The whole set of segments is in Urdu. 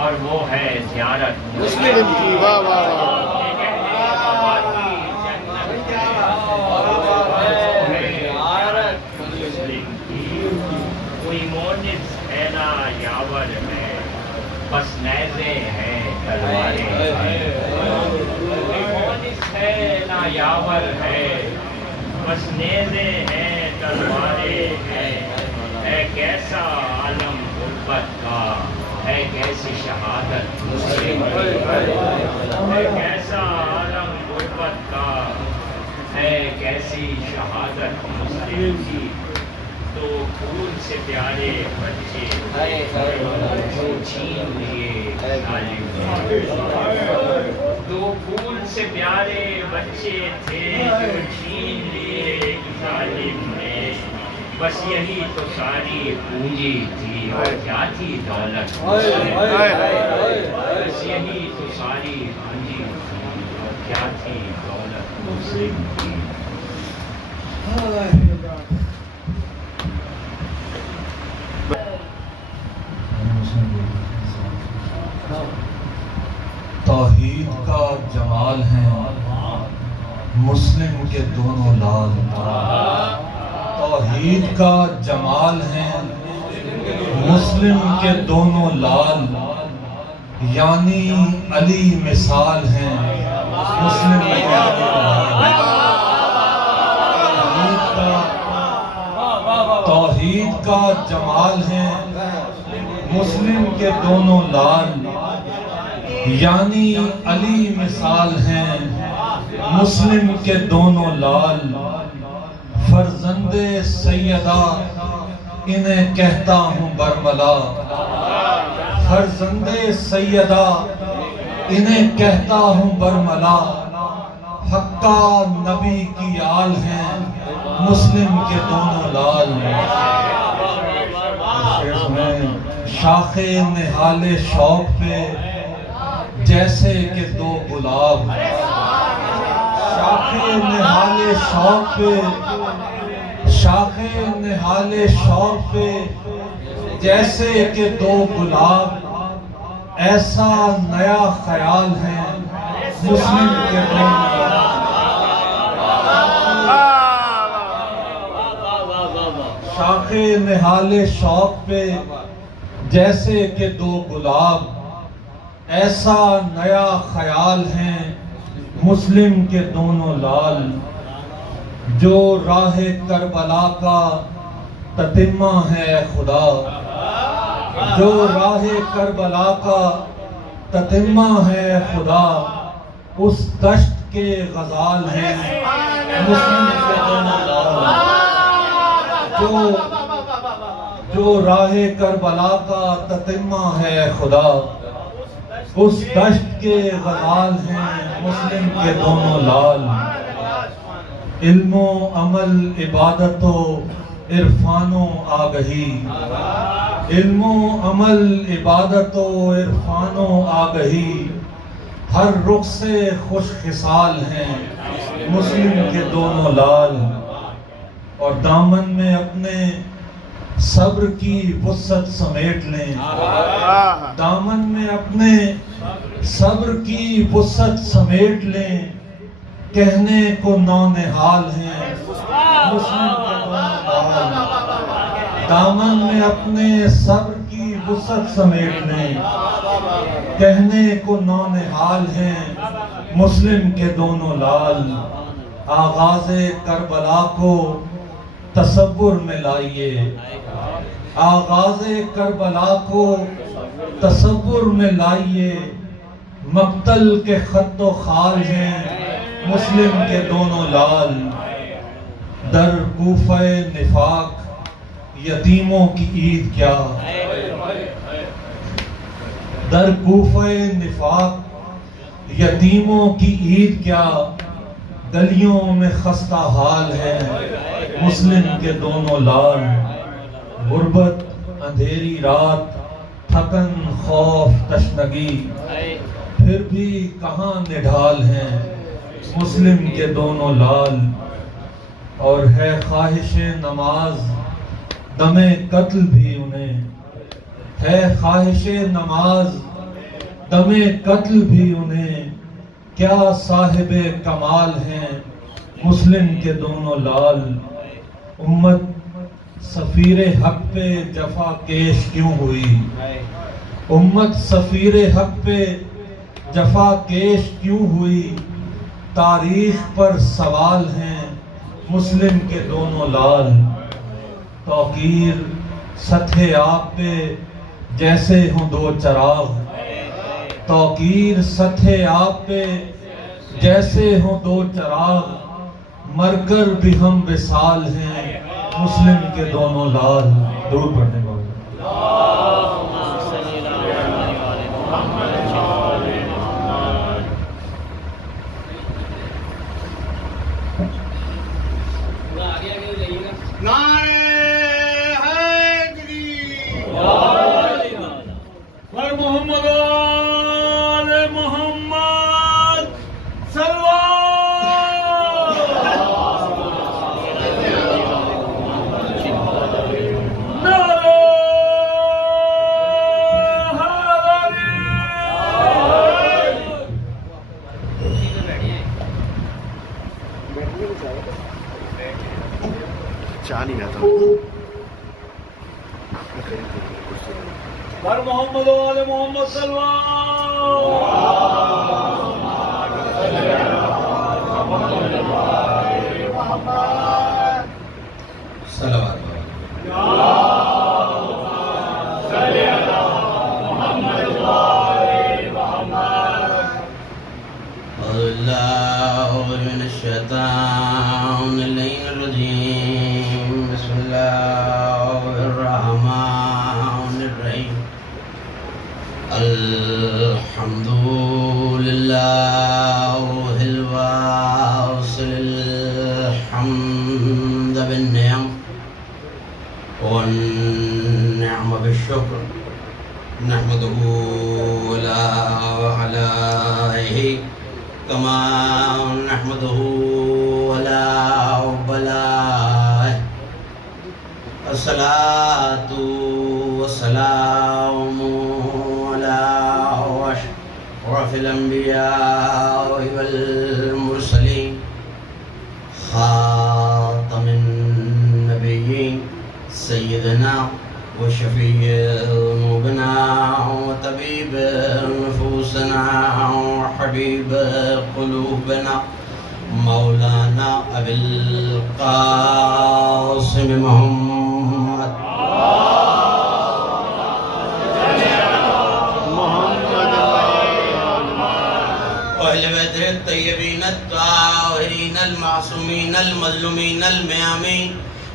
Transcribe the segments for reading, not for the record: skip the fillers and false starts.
اور وہ ہے زیارت مسلم کی۔ واہ واہ واہ۔ کوئی مونس ہے نا یاور ہے، بس نیزے ہیں تلواریں ہیں۔ کوئی مونس ہے نا یاور ہے، بس نیزے ہیں تلواریں ہیں۔ ہے کیسا عالم غربت کا، ہے کیسی شہادت مسلم کی۔ ہے کیسا عالم غربت کا، ہے کیسی شہادت مسلم کی۔ تو پھول سے پیارے بچے جو چھین لیے ظالم نے۔ دو پھول سے پیارے بچے تھے جو چھین لیے ظالم نے۔ بس یہی تو ساری پونجی تھی اور کیا تھی دولت مسلم کی۔ بس یہی تو ساری پونجی تھی اور کیا تھی دولت مسلم کی۔ توحید کا جمال ہے مسلم کے دونوں لال۔ توحید کا جمال ہے مسلم کے دونوں لال، یعنی علی مثال ہیں مسلم کے دونوں لال۔ توحید کا جمال ہے مسلم کے دونوں لال، یعنی علی مثال ہیں مسلم کے دونوں لال۔ فرزند سیدہ انہیں کہتا ہوں برملا، فرزند سیدہ انہیں کہتا ہوں برملا۔ حقہ نبی کی آل ہیں مسلم کے دونوں لال۔ شاخ نہال شوق پہ جیسے کہ دو گلاب، شاخ نہال شوق پہ، شاخ نہال شوق پہ جیسے کہ دو گلاب، ایسا نیا خیال ہے مسلم کے دونوں لال۔ شاخ نہال شوق پہ جیسے کہ دو گلاب، ایسا نیا خیال ہے مسلم کے دونوں لال۔ جو راہ کربلا کا تتمہ ہے خدا، جو راہ کربلا کا تتمہ ہے خدا، اس دشت کے غزال ہیں مسلم کے دونوں لال۔ جو راہ کربلا کا تتمہ ہے خدا، اس دشت کے غزال ہیں مسلم کے دونوں لال۔ علم و عمل عبادت و عرفان و آگہی، علم و عمل عبادت و عرفان و آگہی، ہر رخ سے خوش خصال ہیں مسلم کے دونوں لال۔ اور دامن میں اپنے صبر کی وسعت سمیٹ لیں، دامن میں اپنے صبر کی وسعت سمیٹ لیں، کہنے کو نونہال ہیں مسلم کے دونوں لال۔ دامن میں اپنے صبر کی وسعت سمیٹ لیں، کہنے کو نونہال ہیں مسلم کے دونوں لال۔ آغاز کربلا کو تصور میں لائیے، آغاز کربلا کو تصور میں لائیے، مقتل کے خط و خال ہیں مسلم کے دونوں لال۔ در کوفہ نفاق یتیموں کی عید کیا، در کوفہ نفاق یتیموں کی عید کیا، گلیوں میں خستہ حال ہے مسلم کے دونوں لال۔ غربت اندھیری رات تھکن خوف تشنگی، پھر بھی کہاں نڈھال ہیں مسلم کے دونوں لال۔ اور ہے خواہش نماز دم قتل بھی انہیں، ہے خواہش نماز دم قتل بھی انہیں کیا صاحب کمال ہیں مسلم کے دونوں لال. امت سفیر حق پہ جفا کیش کیوں ہوئی؟ امت سفیر حق پہ جفا کیش کیوں ہوئی؟ تاریخ پر سوال ہیں مسلم کے دونوں لال. توقیر سطح آپ پہ جیسے ہوں دو چراغ. توقیر سطح آپ پہ جیسے ہوں دو چراغ. مر کر بھی ہم وصال ہیں مسلم کے دونوں لال. درود پڑھنے کو محمد وآل محمد صلی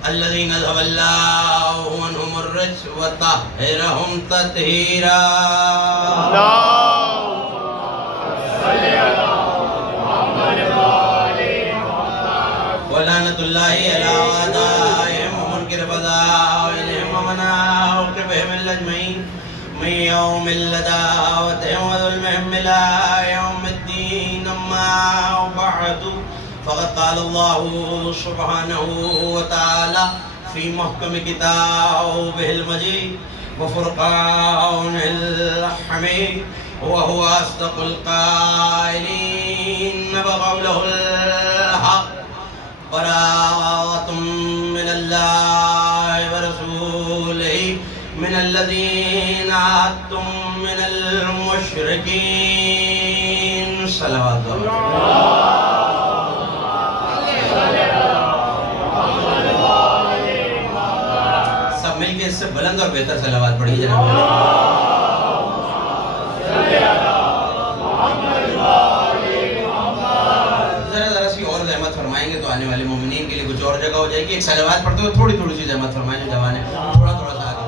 الذين ذهب الله عنهم الرجس وطهرهم تطهيرا. ولعنة الله على أعدائهم ومنكر بغائهم ومناوكبهم الأجمعين من يوم العداوة وظلمهم إلى يوم الدين. أما بعد فقد قال الله سبحانه وتعالى في محكم كتابه المجيد وفرقانه الحميد وهو أصدق القائلين بقوله الحق. براءة من الله ورسوله من الذين عاهدتم من المشركين. صلوات الله. مل کے اس سے بلند اور بہتر صلوات پڑھی جناب. ذرا سی اور زحمت فرمائیں گے تو آنے والے مومنین کے لیے کچھ اور جگہ ہو جائے گی. ایک صلوات پڑھتے ہوئے تھوڑی تھوڑی سی زحمت فرمائیں جو جوان ہے تھوڑا تھوڑا سا آگے.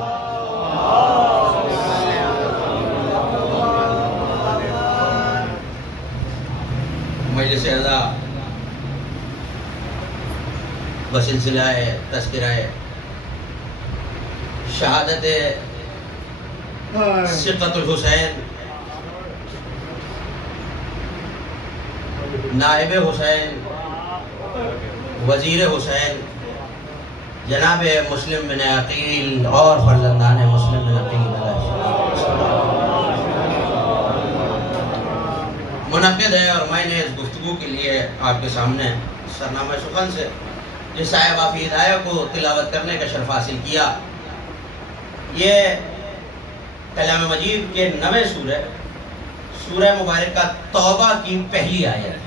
مجلس اعزا بسلسلہ تذکرہ شہادت ثقت الحسین نائب حسین وزیر حسین جناب مسلم بن عقیل اور فرزندان مسلم بن عقیل منعقد ہے اور میں نے اس گفتگو کے لیے آپ کے سامنے سرنامہ سخن سے جس صاحب آفی ہدایہ کو تلاوت کرنے کا شرف حاصل کیا، یہ کلام مجید کے 9ویں سورہ، سورہ مبارکہ توبہ کی پہلی آیت ہے۔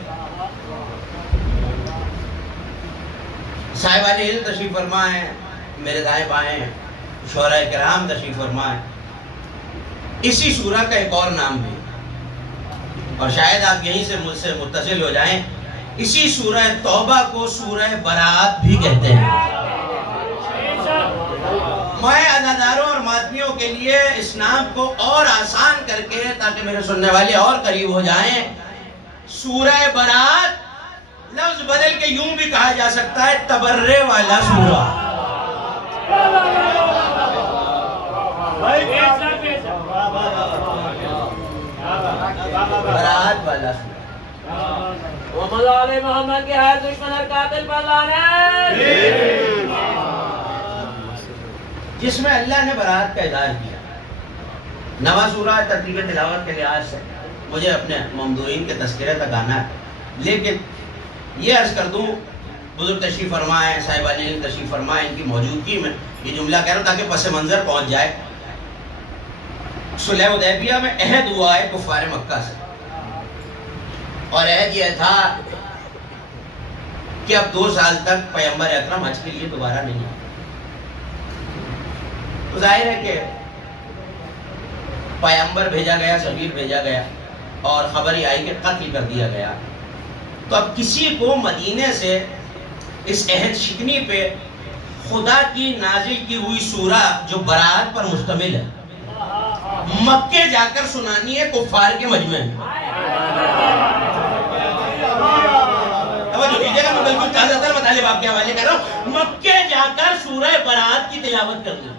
صاحبان علم تشریف فرمائیں، میرے دائیں بائیں شعراء کرام تشریف فرمائیں۔ اسی سورہ کا ایک اور نام بھی، اور شاید آپ یہیں سے مجھ سے متصل ہو جائیں، اسی سورہ توبہ کو سورہ برات بھی کہتے ہیں۔ میں اداداروں اور ماتمیوں کے لیے اس نام کو اور آسان کر کے تاکہ میرے سننے والے اور قریب ہو جائیں، سورہ برات لفظ بدل کے یوں بھی کہا جا سکتا ہے تبرے والا سورہ۔ برات والا سورہ۔ محمد علیہ محمد کے ہر دشمن اور قاتل پر لعنت، جس میں اللہ نے برات کا اظہار کیا۔ 9واں سورہ ترتیب تلاوت کے لحاظ سے مجھے اپنے ممدوحین کے تذکرے تک آنا ہے، لیکن یہ عرض کر دوں، بزرگ تشریف فرمائیں، صاحبان علم تشریف فرمائیں، ان کی موجودگی میں یہ جملہ کہہ رہا ہوں تاکہ پس منظر پہنچ جائے۔ صلح حدیبیہ میں عہد ہوا ہے کفار مکہ سے، اور عہد یہ تھا کہ اب 2 سال تک پیغمبر اکرم حج کے لیے دوبارہ نہیں آئے۔ تو ظاہر ہے کہ پیغمبر بھیجا گیا، سفیر بھیجا گیا، اور خبر ہی آئی کہ قتل کر دیا گیا۔ تو اب کسی کو مدینے سے اس عہد شکنی پہ خدا کی نازل کی ہوئی سورہ جو برات پر مشتمل ہے مکے جا کر سنانی ہے کفار کے مجمع میں۔ جو دیجیے گا میں بالکل تازہ تر مطالب آپ کے حوالے کر رہا ہوں، مکے جا کر سورہ برات کی تلاوت کرنا۔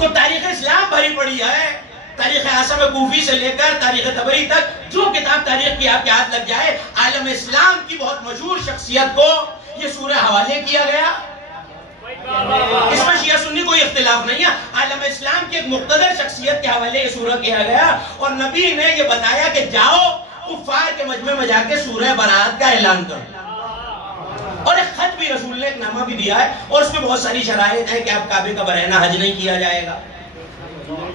تو تاریخ اسلام بھری پڑی ہے، تاریخ اعظم کوفی سے لے کر تاریخ طبری تک، جو کتاب تاریخ کی آپ کے ہاتھ لگ جائے، عالم اسلام کی بہت مشہور شخصیت کو یہ سورہ حوالے کیا گیا۔ اس میں شیعہ سنی کوئی اختلاف نہیں ہے، عالم اسلام کی ایک مقتدر شخصیت کے حوالے یہ سورہ کیا گیا، اور نبی نے یہ بتایا کہ جاؤ کفار کے مجمع میں جا کے سورہ برات کا اعلان کرو۔ اور ایک خط بھی رسول نے، ایک نامہ بھی دیا ہے، اور اس میں بہت ساری شرائط ہے کہ اب کعبے کا برہنہ حج نہیں کیا جائے گا،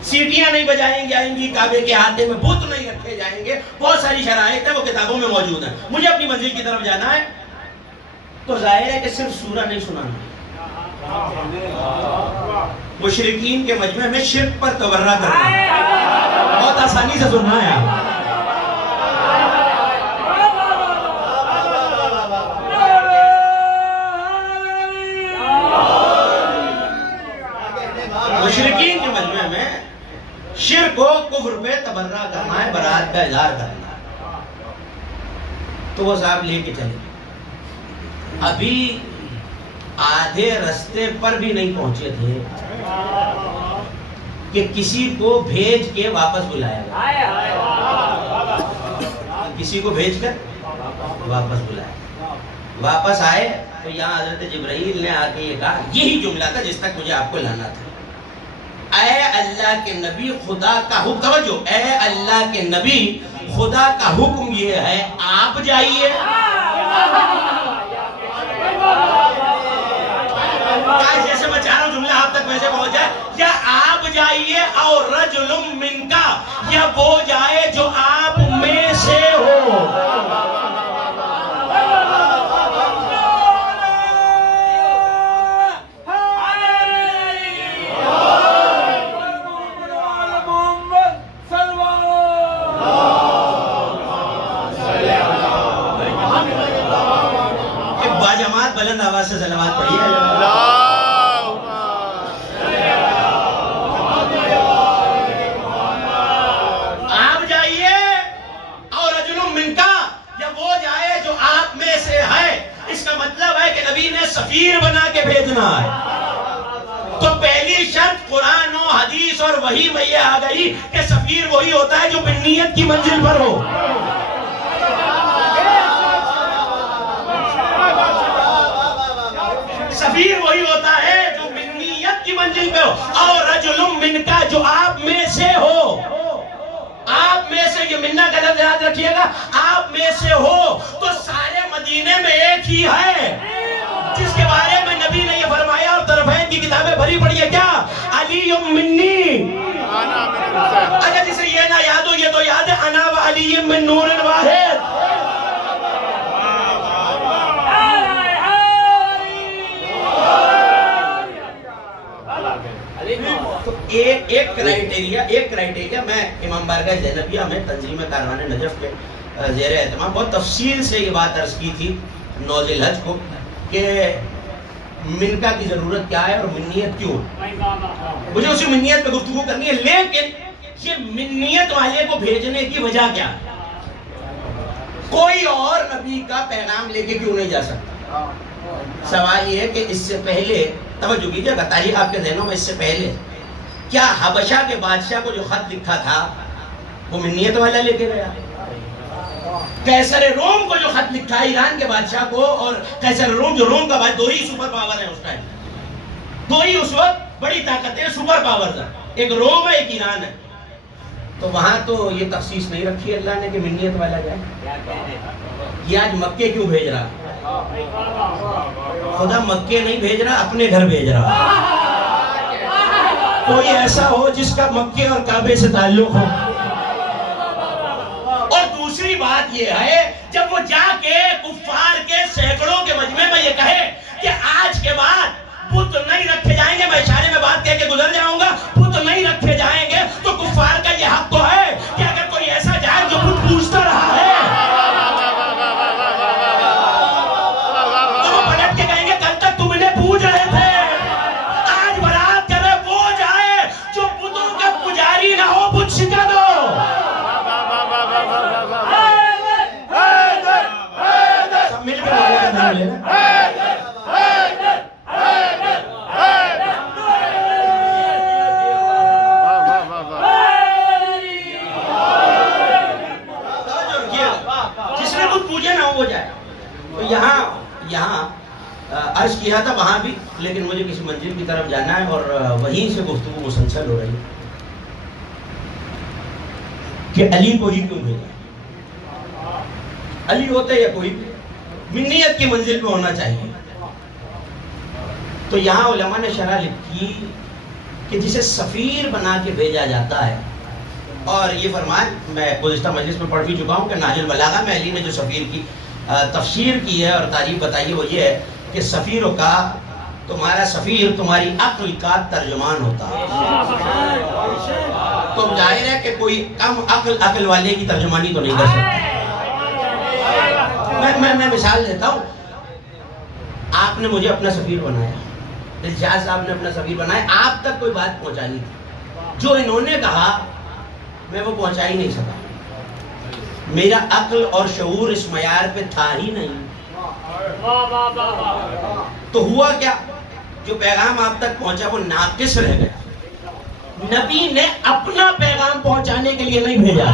سیٹیاں نہیں بجائیں جائیں گی، کعبے کے ہاتھے میں بت نہیں رکھے جائیں گے، بہت ساری شرائط ہیں، وہ کتابوں میں موجود ہیں۔ مجھے اپنی منزل کی طرف جانا ہے، تو ظاہر ہے کہ صرف سورہ نہیں سنانا، مشرکین کے مجمع میں شرک پر تبرہ کرنا، بہت آسانی سے سننا ہے آپ۔ مشرکین کے مجمع میں شرک و کفر پہ تبرہ کرنا ہے، برات کا اظہار کرنا ہے۔ تو وہ صاحب لے کے چلے، ابھی آدھے رستے پر بھی نہیں پہنچے تھے کہ کسی کو بھیج کے واپس بلایا گیا، کسی کو بھیج کر واپس بلایا۔ واپس آئے تو یہاں حضرت جبرائیل نے آ کے یہ کہا، یہی جملہ تھا جس تک مجھے آپ کو لانا تھا، اے اللہ کے نبی خدا کا حکم، توجہ، اے اللہ کے نبی خدا کا حکم یہ ہے آپ جائیے، جیسے میں چاہ رہا ہوں جملہ آپ تک ویسے پہنچ جائے، یا آپ جائیے اور رجل من کا، یا وہ جائے جو آپ میں سے ہو۔ بلند آواز سے صلوات پڑھیے۔ آپ جائیے اور رجل من کا، یا وہ جائے جو آپ میں سے ہے۔ اس کا مطلب ہے کہ نبی نے سفیر بنا کے بھیجنا ہے۔ تو پہلی شرط قرآن و حدیث اور وحی میں یہ آ گئی کہ سفیر وہی ہوتا ہے جو بنیت کی منزل پر ہو۔ سفیر وہی ہوتا ہے جو منیت کی منزل پہ ہو، اور رجل من کا، جو آپ میں سے ہو۔ آپ میں سے، یہ منا کا لفظ یاد رکھیے گا، آپ میں سے ہو تو سارے مدینے میں ایک ہی ہے جس کے بارے میں نبی نے یہ فرمایا اور طرفین کی کتابیں بھری پڑی ہے، کیا؟ علی منی۔ اچھا جسے یہ نہ یاد ہو، یہ تو یاد ہے، انا و علی من نور واحد۔ تو ایک کرائیٹیریا میں امام بارگاہ زینبیہ میں تنظیم کاروان نجف کے زیر اہتمام بہت تفصیل سے یہ بات عرض کی تھی 9 ذی الحج کو کہ منکا کی ضرورت کیا ہے اور منیت کیوں۔ مجھے اسی منیت پہ گفتگو کرنی ہے، لیکن یہ منیت والے کو بھیجنے کی وجہ کیا ہے؟ کوئی اور نبی کا پیغام لے کے کیوں نہیں جا سکتا؟ سوال یہ ہے کہ اس سے پہلے توجہ کیجیے گا، تاریخ آپ کے ذہنوں میں، اس سے پہلے کیا حبشہ کے بادشاہ کو جو خط لکھا تھا وہ منیت والا لے کے گیا؟ قیصر روم کو جو خط لکھا ہے ایران کے بادشاہ کو، اور قیصر روم جو روم کا بادشاہ، دو ہی سپر پاور ہیں اس ٹائم، دو ہی اس وقت بڑی طاقتیں سپر پاورز ہیں، ایک روم ہے ایک ایران ہے، تو وہاں تو یہ تخصیص نہیں رکھی اللہ نے کہ منیت والا جائے۔ یہ آج مکے کیوں بھیج رہا؟ خدا مکے نہیں بھیج رہا، اپنے گھر بھیج رہا۔ کوئی ایسا ہو جس کا مکے اور کعبے سے تعلق ہو۔ اور دوسری بات یہ ہے، جب وہ جا کے کفار کے سینکڑوں کے مجمع میں یہ کہے کہ آج کے بعد بت نہیں رکھے جائیں گے، میں اشارے میں بات کہہ کے گزر جاؤں گا، بت نہیں رکھے جائیں گے، تو کفار کا یہ حق تو ہے کہ اگر کوئی ایسا جائے جو بت پوجتا رہا ہے تو وہ پلٹ کے کہیں گے کل تک تم انہیں پوج رہے تھے، آج برات کرے وہ جائے جو بتوں کا پجاری نہ ہو، بت سکھا دو۔ سب مل کے بولے کا نام لینا۔ تو یہاں عرض کیا تھا وہاں بھی، لیکن مجھے کسی منزل کی طرف جانا ہے اور وہیں سے گفتگو مسلسل ہو رہی ہے کہ علی کو ہی کیوں بھیجا؟ علی ہوتا یا کوئی بھی منیت کی منزل پہ ہونا چاہیے۔ تو یہاں علماء نے شرح لکھی کہ جسے سفیر بنا کے بھیجا جاتا ہے، اور یہ فرمان میں گزشتہ مجلس میں پڑھ بھی چکا ہوں کہ نہج البلاغہ میں علی نے جو سفیر کی تفسیر کی ہے اور تعریف بتائی ہے وہ یہ ہے کہ سفیروں کا، تمہارا سفیر تمہاری عقل کا ترجمان ہوتا ہے۔ تو ظاہر ہے کہ کوئی کم عقل والے کی ترجمانی تو نہیں کر سکتا۔ میں مثال دیتا ہوں، آپ نے مجھے اپنا سفیر بنایا، دلشاد صاحب نے اپنا سفیر بنایا، آپ تک کوئی بات پہنچانی تھی، جو انہوں نے کہا میں وہ پہنچا ہی نہیں سکا، میرا عقل اور شعور اس معیار پہ تھا ہی نہیں۔ تو ہوا کیا؟ جو پیغام آپ تک پہنچا وہ ناقص رہ گیا۔ نبی نے اپنا پیغام پہنچانے کے لیے نہیں بھیجا،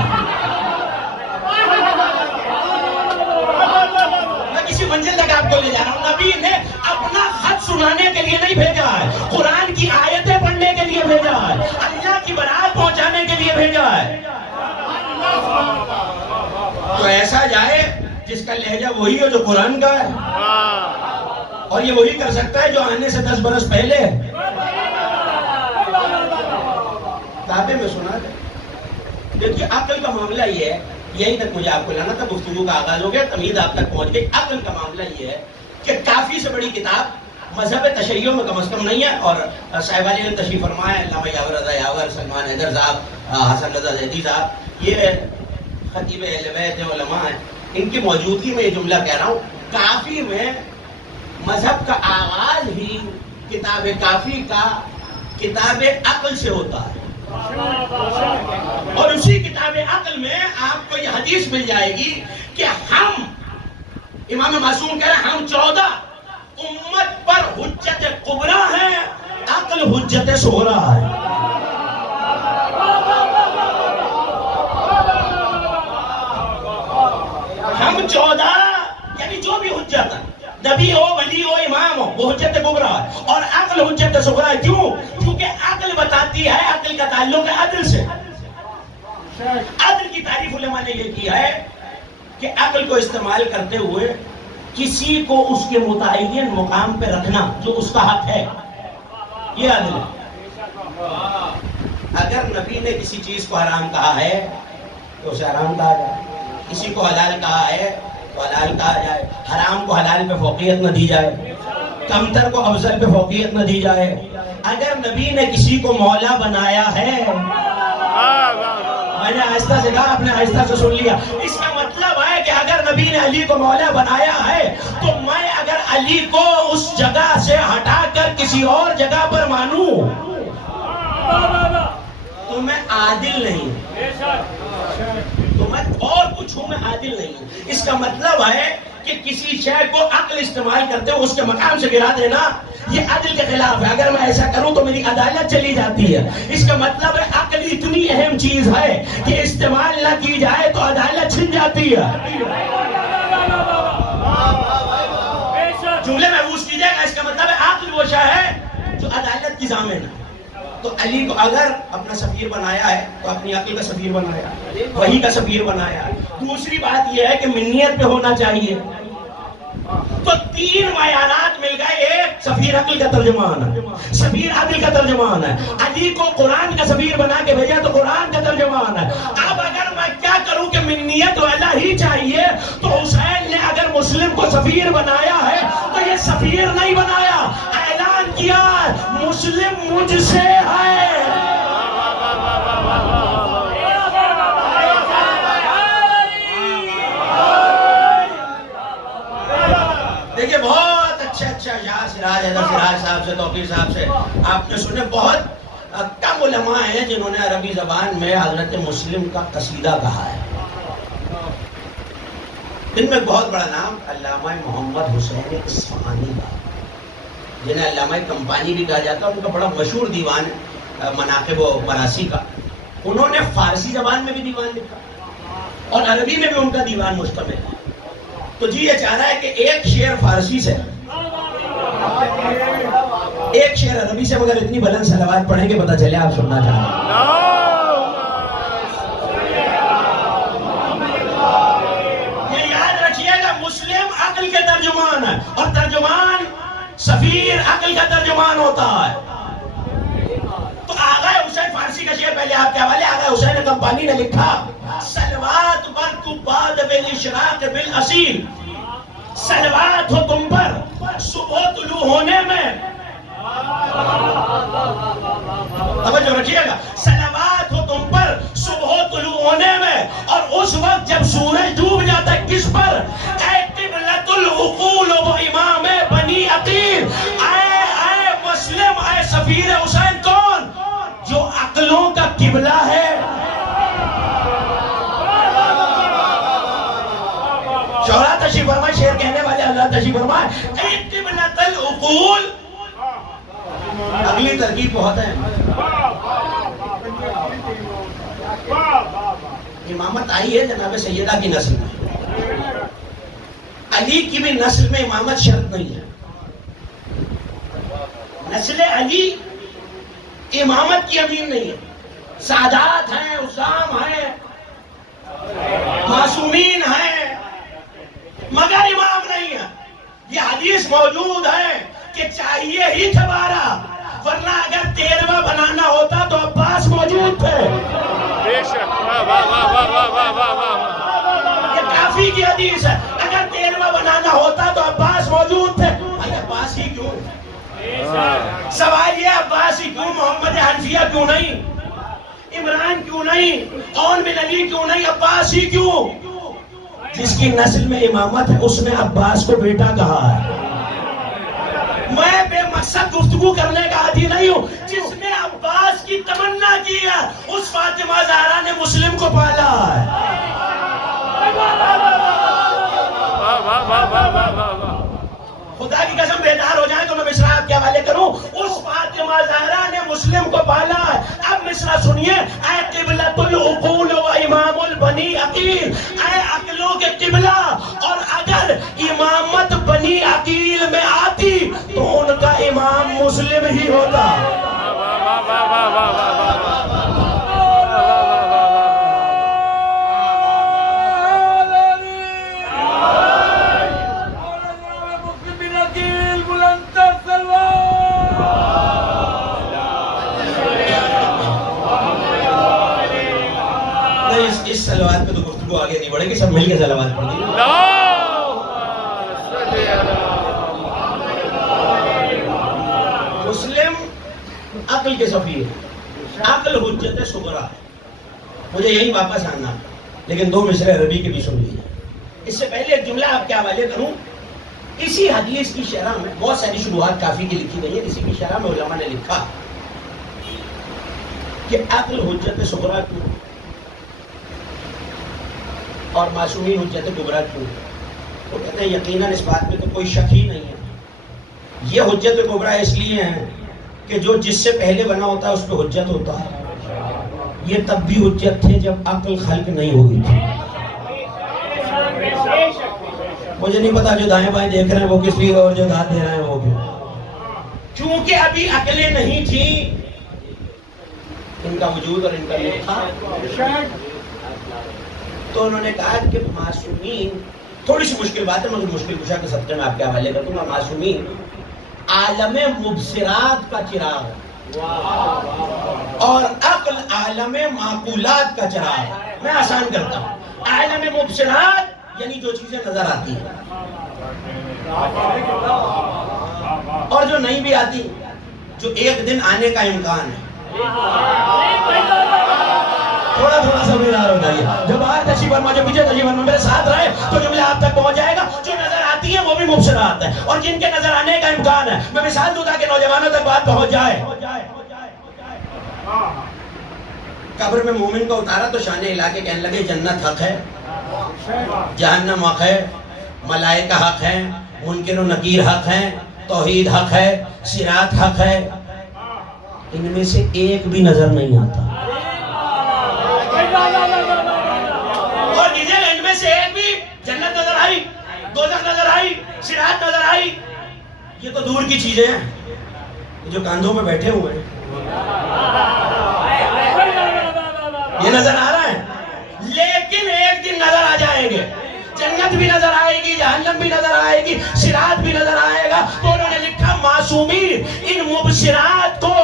میں کسی منزل تک آپ کو لے جا رہا ہوں، نبی نے اپنا خط سنانے کے لیے نہیں بھیجا ہے، قرآن کی آیتیں پڑھنے کے لیے بھیجا ہے، اللہ کی برات پہنچانے کے لیے بھیجا ہے۔ تو ایسا جائے جس کا لہجہ وہی ہو جو قرآن کا ہے، اور یہ وہی کر سکتا ہے جو آنے سے 10 برس پہلے کعبے میں سنا تھا۔ دیکھیے عقل کا معاملہ یہ ہے، یہی تک مجھے آپ کو لانا تھا، گفتگو کا آغاز ہو گیا، تمہید آپ تک پہنچ گئی۔ عقل کا معاملہ یہ ہے کہ کافی سے بڑی کتاب مذہب تشیع میں کم از کم نہیں ہے، اور صاحب علی نے تشریف فرمایا، علامہ یاور رضا یاور، سلمان حیدر صاحب، حسن رضا زیدی صاحب، یہ خطیب اہل بیت علماء ہیں، ان کی موجودگی میں یہ جملہ کہہ رہا ہوں، کافی میں مذہب کا آغاز ہی کتاب کافی کا کتاب عقل سے ہوتا ہے، اور اسی کتاب عقل میں آپ کو یہ حدیث مل جائے گی کہ ہم، امام معصوم کہہ رہے ہیں، ہم 14 امت پر حجت کبریٰ ہیں، عقل حجت صغریٰ ہے۔ ہم 14 یعنی جو بھی حجت ہے، نبی ہو، ولی ہو، امام ہو، وہ حجت کبریٰ ہے، اور عقل حجت صغریٰ ہے۔ کیوں؟ کیونکہ عقل بتاتی ہے، عقل کا تعلق ہے عدل سے، عدل کی کی تعریف علماء نے یہ کی ہے کہ عقل کو استعمال کرتے ہوئے کسی کو اس کے متعین مقام پہ رکھنا جو اس کا حق ہے، یہ عدل ہے۔ اگر نبی نے کسی چیز کو حرام کہا ہے تو اسے حرام کہا جائے، کسی کو حلال کہا ہے تو حلال کہا جائے، حرام کو حلال پہ فوقیت نہ دی جائے، کمتر کو افضل پہ فوقیت نہ دی جائے۔ اگر نبی نے کسی کو مولا بنایا ہے، میں نے آہستہ سے کہا، آپ نے آہستہ سے سن لیا، اس کا مطلب ہے کہ اگر نبی نے علی کو مولا بنایا ہے تو میں اگر علی کو اس جگہ سے ہٹا کر کسی اور جگہ پر مانوں تو میں عادل نہیں، تو میں اور کچھ ہوں، میں عادل نہیں ہوں۔ اس کا مطلب ہے کہ کسی شے کو عقل استعمال کرتے ہوئے اس کے مقام سے گرا دینا یہ عدل کے خلاف ہے۔ اگر میں ایسا کروں تو میری عدالت چلی جاتی ہے۔ اس کا مطلب ہے عقل اتنی اہم چیز ہے کہ استعمال نہ کی جائے تو عدالت چھن جاتی ہے۔ جملے محفوظ کیجئے گا، اس کا مطلب ہے عقل وہ شے ہے جو عدالت کی ضامن ہے۔ تو علی کو اگر اپنا سفیر بنایا ہے تو اپنی عقل کا سفیر بنایا، وحی کا سفیر بنایا۔ دوسری بات یہ ہے کہ منیت پہ ہونا چاہیے۔ تو تین معیارات مل گئے، ایک سفیر عقل کا ترجمان ہے، سفیر عدل کا ترجمان ہے، علی کو قرآن کا سفیر بنا کے بھیجا تو قرآن کا ترجمان ہے۔ اب اگر میں کیا کروں کہ منیت والا ہی چاہیے تو حسین نے اگر مسلم کو سفیر بنایا ہے تو یہ سفیر نہیں بنایا، اعلان کیا مسلم مجھ سے ہے۔ دیکھیں بہت اچھا شاہ سراج حیدر سراج صاحب سے، توقیر صاحب سے آپ نے سنے، بہت کم علماء ہیں جنہوں نے عربی زبان میں حضرت مسلم کا قصیدہ کہا ہے۔ ان میں بہت بڑا نام علامہ محمد حسین اصفہانی کا، جنہیں علامہ کمپانی بھی کہا جاتا ہے، ان کا بڑا مشہور دیوان مناقب و مراسی کا۔ انہوں نے فارسی زبان میں بھی دیوان لکھا اور عربی میں بھی ان کا دیوان مشتمل ہے۔ تو جی یہ چاہ رہا ہے کہ ایک شعر فارسی سے، ایک شعر عربی سے، مگر اتنی بلند صلوات پڑھیں گے پتہ چلے آپ سننا چاہ رہے ہیں۔ یہ یاد رکھیے گا، مسلم عقل کے ترجمان ہے اور ترجمان سفیر عقل کا ترجمان ہوتا ہے۔ تو آغا حسین فارسی کا شعر پہلے آپ کے حوالے، آغا حسین کمپانی نے لکھا، سلوات بر تو باد بالاشراق بالاصیل، سلوات ہو تم پر صبح طلوع ہونے میں، توجہ رکھیے گا، سلوات ہو تم پر صبح طلوع ہونے میں، اور اس وقت جب سورج ڈوب جاتا ہے کس پر؟ اے قبلۃ العقول و امام بنی عقیل، اے مسلم، اے سفیر حسین، کون؟ جو عقلوں کا قبلہ ہے۔ شعراء تشریف فرمائے، شعر کہنے والے اللہ تشریف فرمائے، اے قبلۃ العقول، اگلی ترکیب بہت ہے۔ امامت آئی ہے جناب سیدہ کی نسل میں، علی کی بھی نسل میں امامت شرط نہیں ہے۔ نسل علی امامت کی امین نہیں ہے، سادات ہیں، عظام ہیں، معصومین ہیں، مگر امام نہیں ہے۔ یہ حدیث موجود ہے کہ چاہیے ہی تھا 12، ورنہ اگر 13واں بنانا ہوتا تو عباس موجود تھے۔ یہ کافی کی حدیث ہے، اگر 13واں بنانا ہوتا تو عباس موجود تھے۔ بھائی عباس ہی کیوں؟ سوال یہ عباس ہی کیوں؟ محمد حنفیہ کیوں نہیں؟ عمران کیوں نہیں؟ اون بن علی کیوں نہیں؟ عباس ہی کیوں؟ جس کی نسل میں امامت ہے اس نے عباس کو بیٹا کہا ہے۔ میں بے مقصد گفتگو کرنے کا عادی نہیں ہوں، جس نے عباس کی تمنا کی ہے اس فاطمہ زہرا نے مسلم کو پالا ہے۔ خدا کی قسم بیدار ہو جائیں تو میں مصرع آپ کے حوالے کروں، اس فاطمہ زہرا نے مسلم کو پالا ہے۔ اب مصرع سنیے، اے قبلۃ العقول و امام البنی عقیل، اے عقلوں کے قبلہ، اور اگر امامت بنی عقیل میں آتی تو ان کا امام مسلم ہی ہوتا۔ اس صلوات پہ تو گفتگو آگے نہیں بڑھے گی، سب مل کے صلوات پڑھ دیں. مسلم عقل کے سفیر، عقل حجت صغریٰ. مجھے یہی واپس آنا، لیکن 2 مصرع عربی کے بھی سن لیجیے. اس سے پہلے ایک جملہ آپ کے حوالے کروں. اسی حدیث کی شرح میں بہت ساری شروحات کافی کی لکھی گئی ہیں. اسی کی شرح میں علماء نے لکھا کہ عقل حجت صغریٰ کیوں اور معصومین حجت کبریٰ کیوں. وہ کہتے ہیں یقیناً اس بات میں تو کوئی شک ہی نہیں ہے. یہ حجت کبریٰ اس لیے ہیں کہ جو جس سے پہلے بنا ہوتا ہے اس پہ حجت ہوتا ہے. یہ تب بھی حجت تھے جب عقل خلق نہیں ہوئی تھی. مجھے نہیں پتا جو دائیں بائیں دیکھ رہے ہیں وہ کس لیے اور جو داد دے رہے ہیں وہ کیوں. چونکہ ابھی عقلیں نہیں تھیں ان کا وجود اور ان کا لکھا، تو انہوں نے کہا کہ معصومین، تھوڑی سی مشکل بات ہے مگر مشکل کشا کے سبقے میں آپ کے حوالے کر دوں گا. معصومین عالم مبصرات کا چراغ اور عقل عالم معقولات کا چراغ. میں آسان کرتا ہوں. عالم مبصرات یعنی جو چیزیں نظر آتی ہیں اور جو نہیں بھی آتی، جو ایک دن آنے کا امکان ہے. تھوڑا تھوڑا سا بیدار ہو جائیے. جب آج تشریف فرما، جو پیچھے تشریف فرما، میرے ساتھ رہے تو جملہ آپ تک پہنچ جائے گا. جو نظر آتی ہیں وہ بھی مبصرات ہیں اور جن کے نظر آنے کا امکان ہے. میں مثال دوں تاکہ نوجوانوں تک بات پہنچ جائے. قبر میں مومن کو اتارا تو شان الہی کہنے لگے جنت حق ہے، جہنم حق ہے، ملائکہ حق ہے، منکر و نکیر حق ہے، توحید حق ہے، صراط حق ہے. ان میں سے ایک بھی نظر نہیں آتا. اور ان میں سے ایک بھی جنت نظر آئی، دوزخ نظر آئی، صراط نظر آئی. یہ تو دور کی چیزیں ہیں. جو کاندھوں میں بیٹھے ہوئے ہیں یہ نظر آ رہا ہے. لیکن ایک دن نظر آ جائیں گے. جنت بھی نظر آئے گی، جہنم بھی نظر آئے گی، صراط بھی نظر آئے گا. تو انہوں نے لکھا معصومین ان مبصرات کو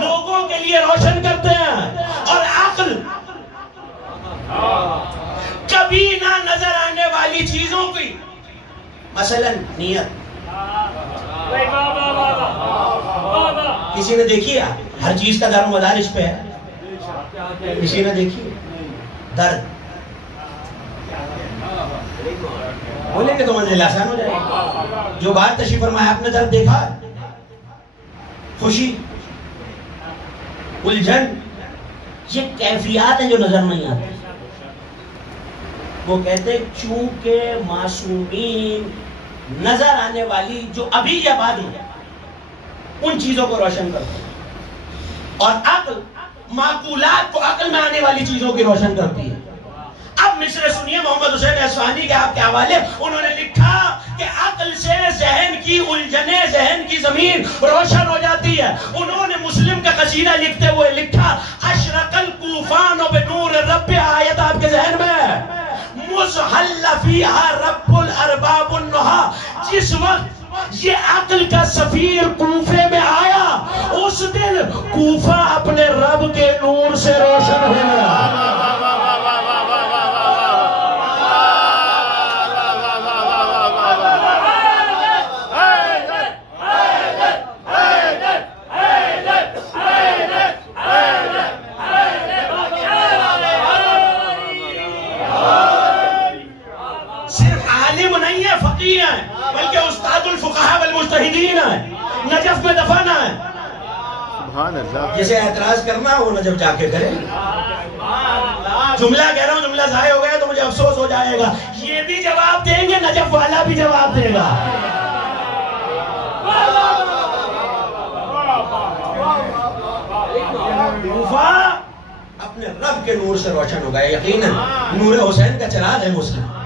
لوگوں کے لیے روشن کرتے ہیں. اور عقل کبھی نہ نظر آنے والی چیزوں کی، مثلا نیت. کسی نے دیکھی ہے؟ ہر چیز کا دار و مدار اس پہ ہے. کسی نے دیکھی درد؟ بولیں گے تو منزل آسان ہو جائے گی. جو بات تشریف فرمایا آپ نے درد دیکھا، خوشی، الجھن، یہ کیفیات ہیں جو نظر نہیں آتی. وہ کہتے ہیں چونکہ معصومین نظر آنے والی جو ابھی یا بعد میں ان چیزوں کو روشن کرتے ہیں، اور عقل معقولات کو عقل میں آنے والی چیزوں کی روشن کرتی ہے. اب مصرع سنیے محمد حسین اصفہانی کے آپ کے حوالے. انہوں نے لکھا کہ عقل سے ذہن کی الجھنیں، ذہن کی زمین روشن ہو جاتی ہے. انہوں نے مسلم کا قصیدہ لکھتے ہوئے لکھا اشرق الکوفان بنور رب. آیت آپ کے ذہن میں ہے مزحل فیہا رب الارباب النہا. جس وقت یہ عقل کا سفیر کوفے میں آیا اس دن کوفہ اپنے رب کے نور سے روشن ہو گیا. بلکہ استاد الفقہاء والمجتہدین ہے. نجف میں دفن ہے. جسے اعتراض کرنا وہ نجف جا کے کرے. جملہ کہہ رہا ہوں، جملہ ضائع ہو گیا تو مجھے افسوس ہو جائے گا. یہ بھی جواب دیں گے، نجف والا بھی جواب دے گا. کوفہ اپنے رب کے نور سے روشن ہو گیا. یقیناً نور حسین کا چراغ ہے مسلم.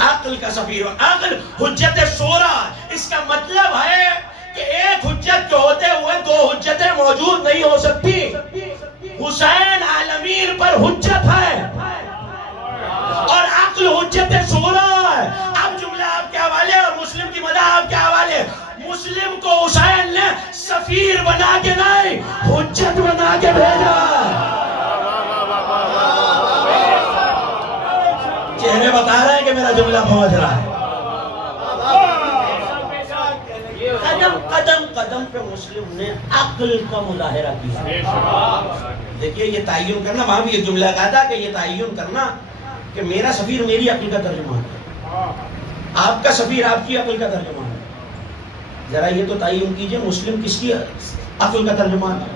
عقل کا سفیر. عقل حجت صغریٰ. اس کا مطلب ہے کہ ایک حجت کے ہوتے ہوئے 2 حجتیں موجود نہیں ہو سکتی. حسین عالمین پر حجت ہے اور عقل حجت صغریٰ ہے. اب جملہ آپ کے حوالے اور مسلم کی مدح آپ کے حوالے. مسلم کو حسین نے سفیر بنا کے نہیں، حجت بنا کے بھیجا. بتا رہے ہیں کہ میرا جملہ پہنچ رہا ہے. قدم قدم قدم پہ مسلم نے عقل کا مظاہرہ کیا. دیکھیے یہ تعین کرنا، وہاں بھی ایک جملہ کہا تھا کہ یہ تعین کرنا کہ میرا سفیر میری عقل کا ترجمان ہے، آپ کا سفیر آپ کی عقل کا ترجمان ہے. ذرا یہ تو تعین کیجئے مسلم کس کی عقل کا ترجمان ہے؟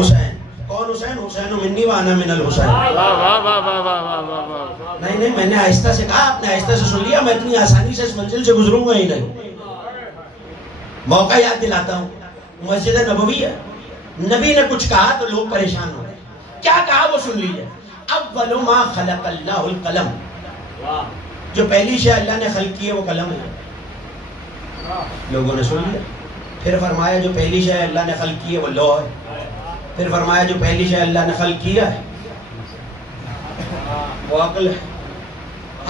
حسین. کون حسین؟ حسین منی وانا من الحسین. نہیں میں نے آہستہ سے کہا، آپ نے آہستہ سے سن لیا. میں اتنی آسانی سے اس منزل سے گزروں گا ہی نہیں. موقع یاد دلاتا ہوں، مسجد نبوی ہے، نبی نے کچھ کہا تو لوگ پریشان ہو گئے. کیا کہا وہ سن لیجئے. اول ما خلق اللہ القلم، جو پہلی شے اللہ نے خلق کی ہے وہ قلم ہے. لوگوں نے سن لیا. پھر فرمایا جو پہلی شے اللہ نے خلق کی ہے وہ لوح ہے. پھر فرمایا جو پہلی شے اللہ نے خلق کیا ہے وہ عقل ہے.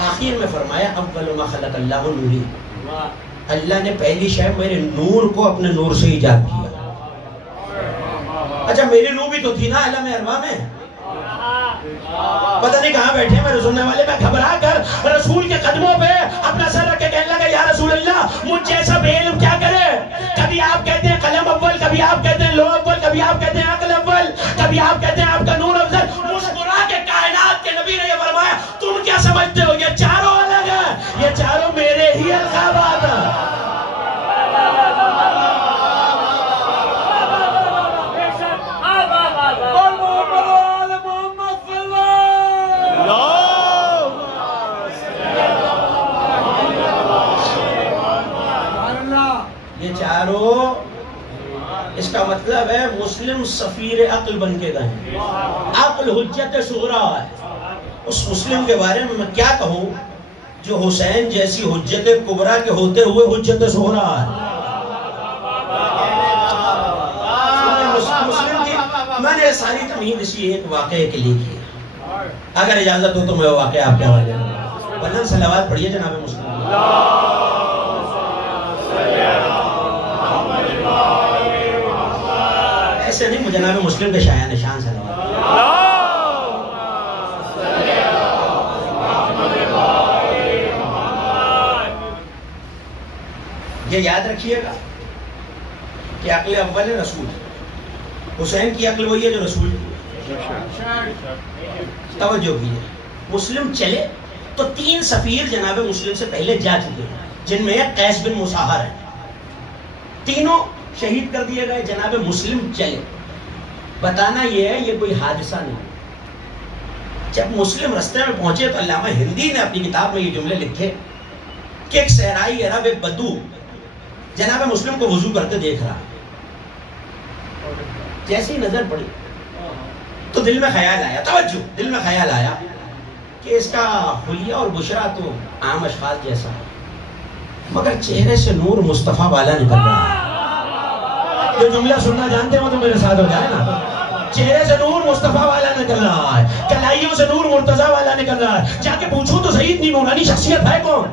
آخر میں فرمایا اول ما خلق اللہ نوری، اللہ نے پہلی شے میرے نور کو اپنے نور سے ایجاد کیا. اچھا میری روح بھی تو تھی نا عالم ارواح میں. پتہ نہیں کہاں بیٹھے میرے سننے والے. میں گھبرا کر رسول کے قدموں پہ اپنا سر رکھ کے کہنے لگا یا رسول اللہ مجھ جیسا بے علم کیا کرے. کبھی آپ کہتے ہیں قلم اول، کبھی آپ کہتے ہیں لوح اول، کبھی آپ کہتے ہیں عقل اول، کبھی آپ کہتے ہیں آپ کا نور افضل. مسکرا کے کائنات کے نبی نے یہ فرمایا تم کیا سمجھتے ہو یہ چاروں الگ ہیں، یہ چاروں میرے ہی القابات ہیں. اس کا مطلب ہے مسلم سفیر عقل بن کے گئے. عقل حجت صغریٰ ہے. اس مسلم کے بارے میں کیا کہوں جو حسین جیسی حجت کبریٰ کے ہوتے ہوئے حجت صغریٰ ہے. مسلم کی میں نے ساری تمہید اسی ایک واقعے کے لیے کی. اگر اجازت ہو تو میں وہ واقعہ آپ کے حوالے کروں. بلند صلوات پڑھیے جناب مسلم. ایسے نہیں جناب مسلم کے شایان نشان صلوات. یہ یاد رکھیے گا کہ عقل اول ہے رسول. حسین کی عقل وہی ہے جو رسول کی. توجہ کیجیے. مسلم چلے تو 3 سفیر جناب مسلم سے پہلے جا چکے ہیں جن میں قیس بن مصاہر ہے. تینوں شہید کر دیے گئے. جناب مسلم چلے. بتانا یہ ہے یہ کوئی حادثہ نہیں. جب مسلم رستے میں پہنچے تو علامہ ہندی نے اپنی کتاب میں یہ جملے لکھے کہ ایک صحرائی عرب ایک بدو جناب مسلم کو وضو کرتے دیکھ رہا. جیسی نظر پڑی تو دل میں خیال آیا. توجہ. دل میں خیال آیا کہ اس کا حلیہ اور بشرا تو عام اشخاص جیسا ہے مگر چہرے سے نور مصطفیٰ والا نکل رہا ہے. جو جملہ سننا جانتے ہو تو میرے ساتھ ہو جائے نا. چہرے سے نور مصطفیٰ والا نکل رہا ہے، کلائیوں سے نور مرتضیٰ والا نکل رہا ہے. جا کے پوچھوں تو صحیح اتنی نورانی شخصیت ہے کون؟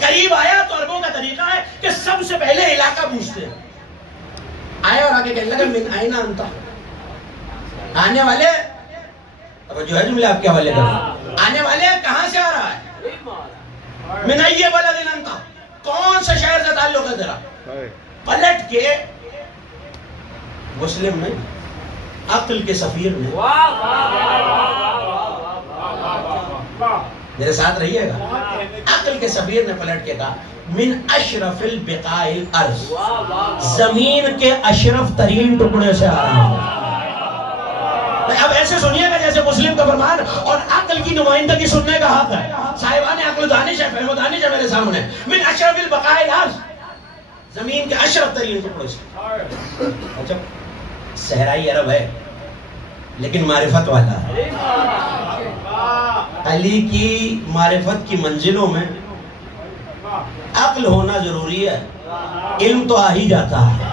قریب آیا تو عربوں کا طریقہ ہے کہ سب سے پہلے علاقہ پوچھتے ہیں. آئے اور آگے کہنے لگا من آئین انت. آنے والے جو ہے جملے آپ کے حوالے کر آنے والے کہاں سے آ رہا ہے؟ من ای بلد انت. کون سے شہر سے تعلق ہے تیرا؟ پلٹ کے مسلم نے عقل کے سفیر نے میرے ساتھ رہیے گا. عقل کے سفیر نے پلٹ کے کہا من اشرف البقاع الارض. زمین کے اشرف ترین ٹکڑے سے آ رہا ہوں. اب ایسے سنیے گا جیسے مسلم کا فرمان اور عقل کی نمائندگی سننے کا حق ہے. صاحبان عقل دانش ہے، فہم و دانش ہے میرے سامنے. من اشرف البقاع الارض. زمین کے اشرف ترین ٹکڑے سے. اچھا صحرائی عرب ہے لیکن معرفت والا ہے. علی کی معرفت کی منزلوں میں عقل ہونا ضروری ہے. علم تو آ ہی جاتا ہے.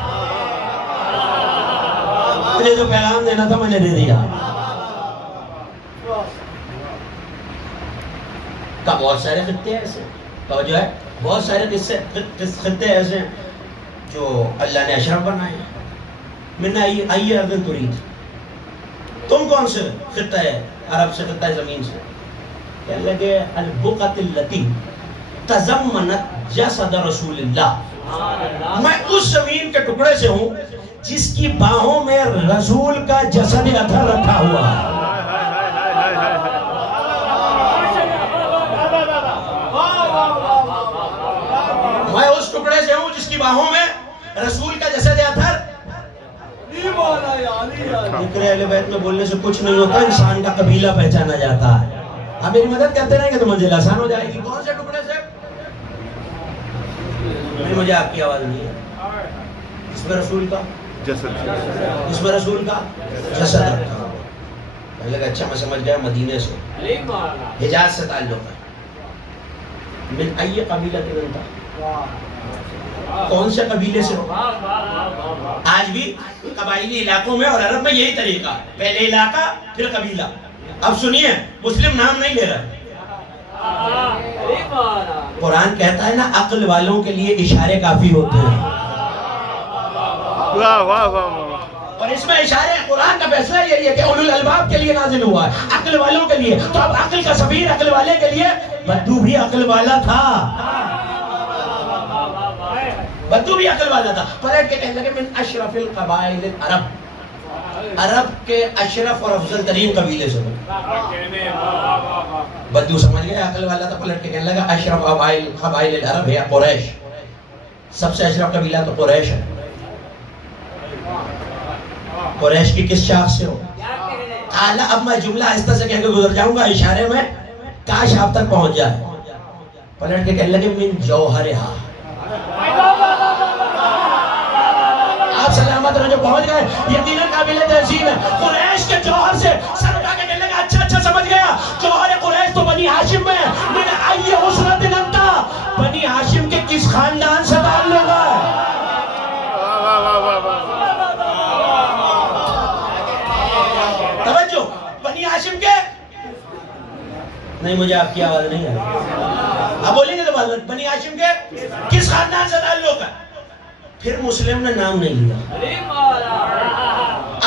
مجھے جو پیغام دینا تھا میں نے دے دیا. کا بہت سارے خطے ایسے توجہ ہے. بہت سارے خطے ایسے ہیں جو اللہ نے اشرف بنائے ہیں. من ای ارض ترید. تم کون سے خطہ ہے؟ عرب سے، خطہ زمین سے. کہنے لگے البقعۃ التی تضمنت جسد رسول اللہ، میں اس زمین کے ٹکڑے سے ہوں جس کی باہوں میں رسول کا جسد اطہر رکھا ہوا ہے۔ میں اس ٹکڑے سے ہوں جس کی باہوں میں رسول کا جسد اطہر۔ ذکر اہل بیت میں بولنے سے کچھ نہیں ہوتا، انسان کا قبیلہ پہچانا جاتا ہے۔ آپ میری مدد کرتے رہیں گے تو منزل آسان ہو جائے گی۔ کون سے ٹکڑے سے؟ مجھے آپ کی آواز نہیں ہے۔ اس میں رسول کا جسد، اس میں رسول کا جسد رکھا۔ میں لگا اچھا میں سمجھ گیا مدینے سے، حجاز سے تعلق ہے۔ من ای قبیلہ کے بنتا، کون سے قبیلے سے؟ آج بھی قبائلی علاقوں میں اور عرب میں یہی طریقہ، پہلے علاقہ پھر قبیلہ۔ اب سنیے، مسلم نام نہیں لے رہا۔ قرآن کہتا ہے نا عقل والوں کے لیے اشارے کافی ہوتے ہیں، اور اس میں اشارے قرآن کا فیصلہ یہی ہے کہ اولو الالباب کے لیے نازل ہوا ہے، عقل والوں کے لیے۔ تو اب عقل کا سفیر عقل والے کے لیے، بدو بھی عقل والا تھا، بدو بھی عقل والا تھا۔ پلٹ کے کہنے لگے من اشرف القبائل العرب، عرب کے اشرف اور افضل ترین قبیلے سے۔ بدو سمجھ گئے عقل والا تھا، پلٹ کے کہنے لگا اشرف قبائل العرب ہے قریش، سب سے اشرف قبیلہ تو قریش ہے۔ قریش کی کس شاخ سے ہو؟ اعلیٰ۔ اب میں جملہ آہستہ سے کہہ کے گزر جاؤں گا، اشارے میں کاش آپ تک پہنچ جائے۔ پلٹ کے کہنے لگے من جوہرہا، آپ سلامت رہو جو پہنچ گئے، یقیناً قابل تہذیب ہے۔ قریش کے جوہر سے سر اٹھا کے کہنے لگا اچھا سمجھ گیا، جوہر قریش تو بنی ہاشم میں ہے۔ من ای اسرۃ انت، بنی ہاشم کے کس خاندان سے تعلق ہے؟ توجہ، بنی ہاشم کے نہیں، مجھے آپ کی آواز نہیں ہے، آپ بولیں گے تو بات، بنی ہاشم کے کس خاندان سے تعلق ہے؟ پھر مسلم نے نام نہیں لیا۔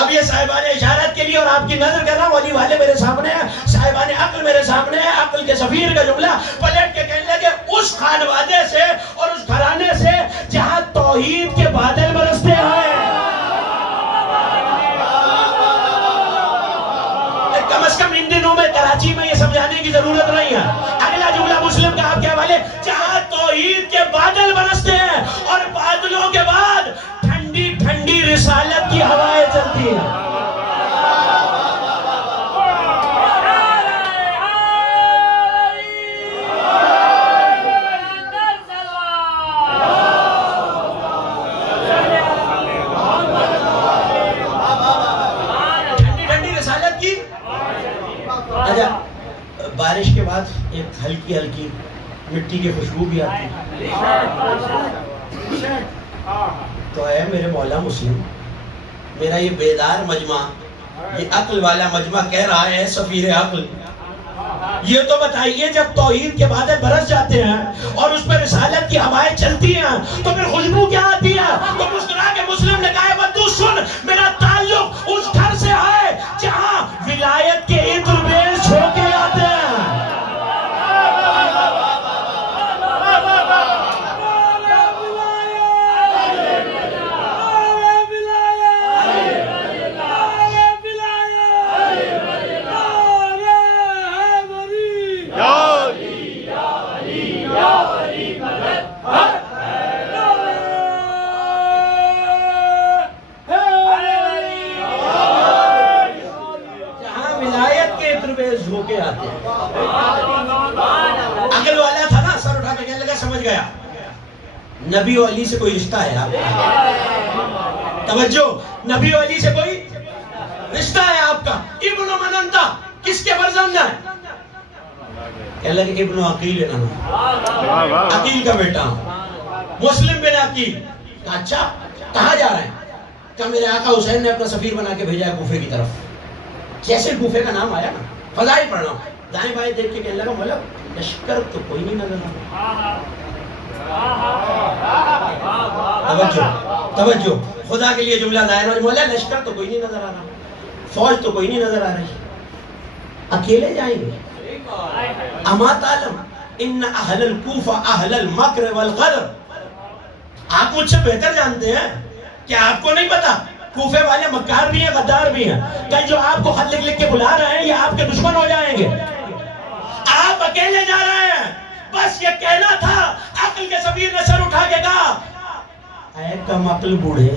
اب یہ صاحبان اشارت کے لیے اور آپ کی نظر کر رہا ہوں، ولی والے میرے سامنے ہیں، صاحبان عقل میرے سامنے ہیں، عقل کے سفیر کا جملہ پلٹ کے کہنے لگے اس خانوادے سے اور اس گھرانے سے جہاں توحید کے بادل برستے ہیں۔ کم از کم ان دنوں میں کراچی میں یہ سمجھانے کی ضرورت نہیں ہے۔ اگلا جملہ مسلم کا آپ کے حوالے، جہاں توحید کے بادل برستے ہیں اور بادلوں کے بعد ٹھنڈی ٹھنڈی رسالت کی ہوائیں چلتی ہیں۔ بارش کے بعد ایک ہلکی ہلکی مٹی کی خوشبو بھی آتی ہے، تو ہے میرے مولا مسلم، میرا یہ بیدار مجمع، یہ عقل والا مجمع کہہ رہا ہے سفیر عقل، یہ تو بتائیے جب توحید کے بادل برس جاتے ہیں اور اس پر رسالت کی ہوائیں چلتی ہیں تو پھر خوشبو کیا آتی ہے؟ تو مسکرا کے مسلم نے کہا بدو سن، میرا تعلق اس گھر سے ہے جہاں ولایت کے عطر بیز جھونکے آتے ہیں۔ عقل والا تھا نا، سر اٹھا کے کہنے لگا سمجھ گیا، نبی و علی سے کوئی رشتہ ہے آپ کا؟ توجہ، نبی و علی سے کوئی رشتہ ہے آپ کا؟ ابن من انت، کس کے فرزند ہے؟ کہنے لگے ابن عقیل ہے نا، عقیل کا بیٹا مسلم بن عقیل۔ کہا اچھا کہاں جا رہے ہیں؟ کہا میرے آقا حسین نے اپنا سفیر بنا کے بھیجا ہے کوفے کی طرف۔ جیسے کوفے کا نام آیا نا، فضائل پڑھ رہا ہوں، دائیں بائیں دیکھ کے کہنے لگا مولا لشکر تو کوئی نہیں نظر آ رہا۔ توجہ، خدا کے لیے جملہ ظاہر ہو، مولا لشکر تو کوئی نہیں نظر آ رہا، فوج تو کوئی نہیں نظر آ رہی، اکیلے جائیں گے؟ اما تعلم ان اہل الکوفہ اہل المکر والغدر. آپ مجھ سے بہتر جانتے ہیں. کیا آپ کو نہیں پتا کوفے والے مکار بھی ہیں غدار بھی ہیں؟ کل جو آپ کو خط لکھ کے بلا رہے ہیں یہ آپ کے دشمن ہو جائیں گے. آپ اکیلے جا رہے ہیں. بس یہ کہنا تھا. عقل کے سفیر نے سر اٹھا کے کہا اے کم عقل بوڑھے.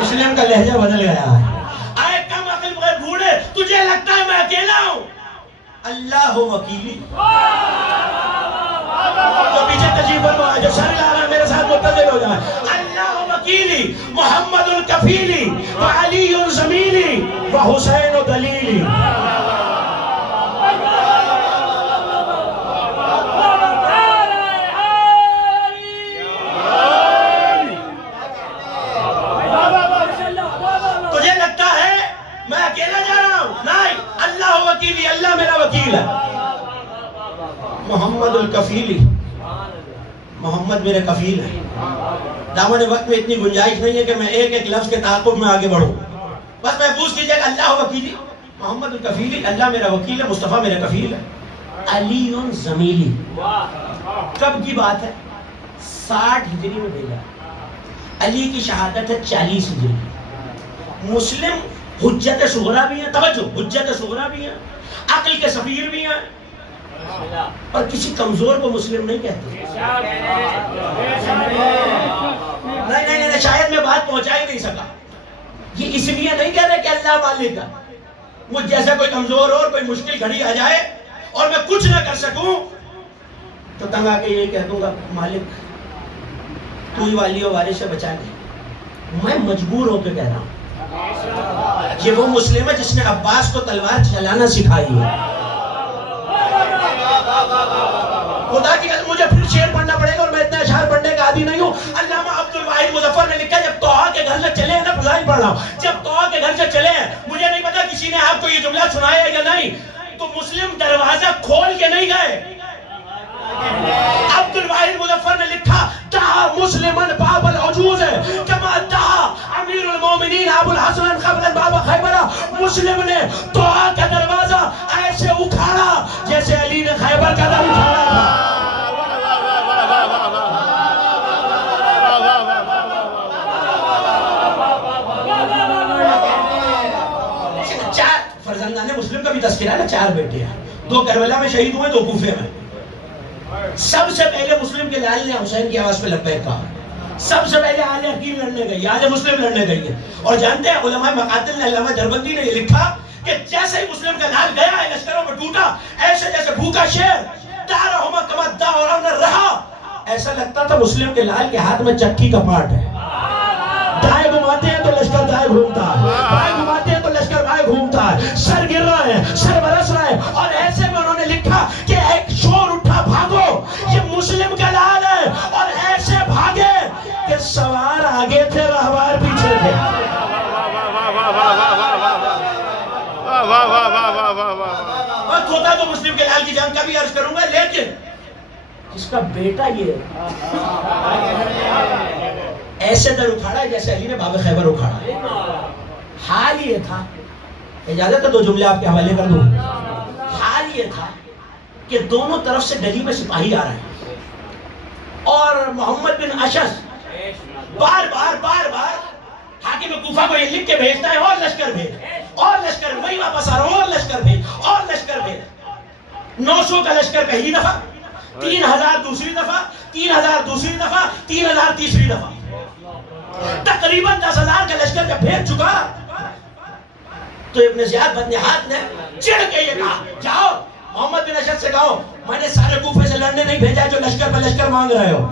مسلم کا لہجہ بدل گیا ہے. اے کم عقل بوڑھے تجھے لگتا ہے میں اکیلا ہوں؟ اللہ وکیلی. تو پیچھے تجیب فرما جو سر لا رہا ہے میرے ساتھ متدل ہو جائے. اللہ وکیلی محمد الکفیلی وعلی زمیلی وحسین دلیلی. تجھے لگتا ہے میں اکیلا جا رہا ہوں؟ نہیں. اللہ وکیلی اللہ میرا وکیل ہے. محمد الکفیلی محمد میرے کفیل ہے. دامن وقت میں اتنی گنجائش نہیں ہے کہ میں ایک ایک لفظ کے تعاقب میں آگے بڑھوں. بس محفوظ کیجئے کہ اللہ وکیلی محمد الکفیلی اللہ میرا وکیل ہے. مصطفیٰ میرا کفیل ہے. علی زمیلی کب کی بات ہے؟ 60 ہجری میں بھیجا. علی کی شہادت ہے 40 ہجری. مسلم حجت صغرا بھی ہیں. توجہ حجت صغرا بھی ہیں. عقل کے سفیر بھی ہیں. اور کسی کمزور کو مسلم نہیں کہتے. نہیں شاید میں بات پہنچا ہی نہیں سکا. یہ اس لیے نہیں کہہ رہے کہ اللہ مالک ہے. مجھ جیسا کوئی کمزور اور کوئی مشکل گھڑی آ جائے اور میں کچھ نہ کر سکوں تو تنگ آ کے یہ کہہ دوں گا مالک تو ہی والی و وارث سے بچا لے. میں مجبور ہو کے کہہ رہا ہوں. یہ وہ مسلم ہے جس نے عباس کو تلوار چلانا سکھائی ہے. خدا کی قسم مجھے پھر شعر پڑھنا پڑے گا اور میں اتنا اشعار پڑھنے کا عادی نہیں ہوں. علامہ عبد الواحد مظفر نے لکھا جب توحا کے گھر سے چلے ہیں نا فضائل پڑھ رہا ہوں. جب توحا کے گھر سے چلے ہیں مجھے نہیں پتا کسی نے آپ کو یہ جملہ سنایا یا نہیں تو مسلم دروازہ کھول کے نہیں گئے. عبد الواحد مظفر نے لکھا دعا مسلمن باب العجوز کما دعا امیر المومنین ابو الحسن قبل باب خیبرہ. مسلم نے توحا کا دروازہ ایسے اکھاڑا جیسے علی نے خیبر کا در اکھاڑا تھا. فرزندان مسلم کا بھی تذکرہ ہے. 4 بیٹے ہیں. 2 کربلا میں شہید ہوئے 2 کوفے میں. سب سے پہلے مسلم کے لال نے حسین کی آواز پہ لبیک کہا. سب سے پہلے آل حکیم لڑنے گئی. آل مسلم لڑنے گئی ہے. اور جانتے ہیں علماء مقاتل نے علامہ دربندی نے یہ لکھا کہ جیسے ہی مسلم کا لال گیا ہے لشکروں میں ٹوٹا ایسے جیسے بھوکا شیر دارہما کمدہ اور انر رہا. ایسا لگتا تھا مسلم کے لال کے ہاتھ میں چکی کا پارٹ ہے. دائیں گھماتے ہیں تو لشکر دائیں گھومتا ہے. بائیں گھماتے ہیں تو لشکر بائیں گھومتا ہے. سر گر رہا ہے سر برس رہا ہے. اور ایسے میں انہوں نے لکھا کہ ایک شور اٹھا بھاگو یہ مسلم کا لال ہے. اور ایسے بھاگے کہ سوار آگے تھے رہوار پیچھے تھے. اور کھوتا تو مسلم کے لال کی جان کا بھی عرض کروں گا. لیکن جس کا بیٹا یہ ایسے در اکھاڑا جیسے علی نے باب خیبر اکھاڑا. حال یہ تھا اجازت ہے 2 جملے آپ کے حوالے کر دوں. حال یہ تھا کہ دونوں طرف سے گلی میں سپاہی آ رہے ہیں اور محمد بن اشعث بار بار حاکم کوفہ کو یہ لکھ کے بھیجتا ہے اور لشکر بھیج اور لشکر وہی واپس آ رہا ہوں اور لشکر بھیج اور لشکر بھیج. 900 کا لشکر پہلی دفعہ 3000 دوسری دفعہ 3000 دوسری دفعہ 3000 تیسری دفعہ. تقریباً 10,000 کا لشکر جب بھیج چکا تو ابن زیاد بن نحات نے چڑھ کے یہ کہا جاؤ محمد بن اشعث سے کہو میں نے سارے کوفے سے لڑنے نہیں بھیجا جو لشکر پہ لشکر مانگ رہے ہو.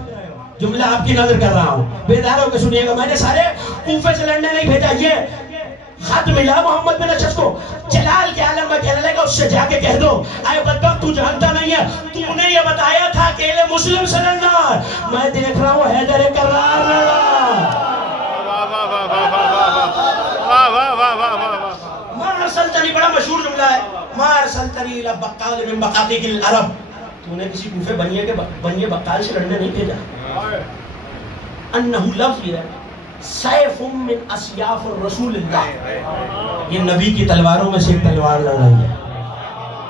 جملہ آپ کی نظر کر رہا ہوں بیدار ہو کے سنیے گا. میں نے سارے کوفے سے لڑنے نہیں بھیجا. یہ خط ملا محمد بن اشعث کو. جلال کے عالم میں کہنے لگا اس سے جا کے کہہ دو اے بدبخت تو جانتا نہیں ہے تو نے یہ بتایا تھا اکیلے مسلم سے لڑنا. میں دیکھ رہا ہوں حیدر کرار لڑا. ما ارسلتنی بڑا مشہور جملہ ہے. ما ارسلتنی الی بقال من بقاطیق العرب. تو نے کسی کوفے بنیے بقال سے لڑنے نہیں بھیجا. انہو لفظ یہ ہے سیف من اسیاف الرسول اللہ، یہ نبی کی تلواروں میں سے ایک تلوار لڑ رہی ہے،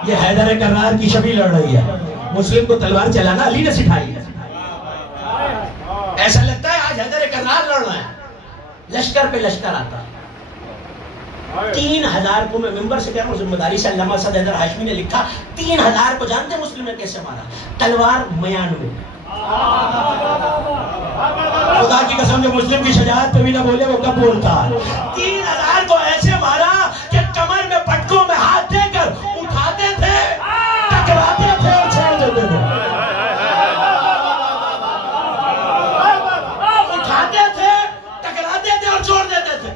یہ حیدر کرار کی شبی لڑ رہی ہے۔ مسلم کو تلوار چلانا علی نے سکھائی ہے۔ ایسا لگتا ہے آج حیدر کرار لڑ رہا ہے، لشکر پہ لشکر آتا ہے۔ 3000 کو میں ممبر سے کہہ رہا ہوں، ذمہ داری سے علامہ اسد حیدر ہاشمی نے لکھا، 3000 کو جانتے ہیں مسلم نے کیسے مارا؟ تلوار میان میں۔ خدا کی قسم جو مسلم کی شجاعت پہ بھی نہ بولے وہ کب بولتا؟ 3000 کو ایسے مارا کہ کمر میں پٹکوں میں ہاتھ دے کر اٹھاتے تھے، ٹکراتے تھے اور چھوڑ دیتے تھے، اٹھاتے تھے، ٹکراتے تھے اور چھوڑ دیتے تھے۔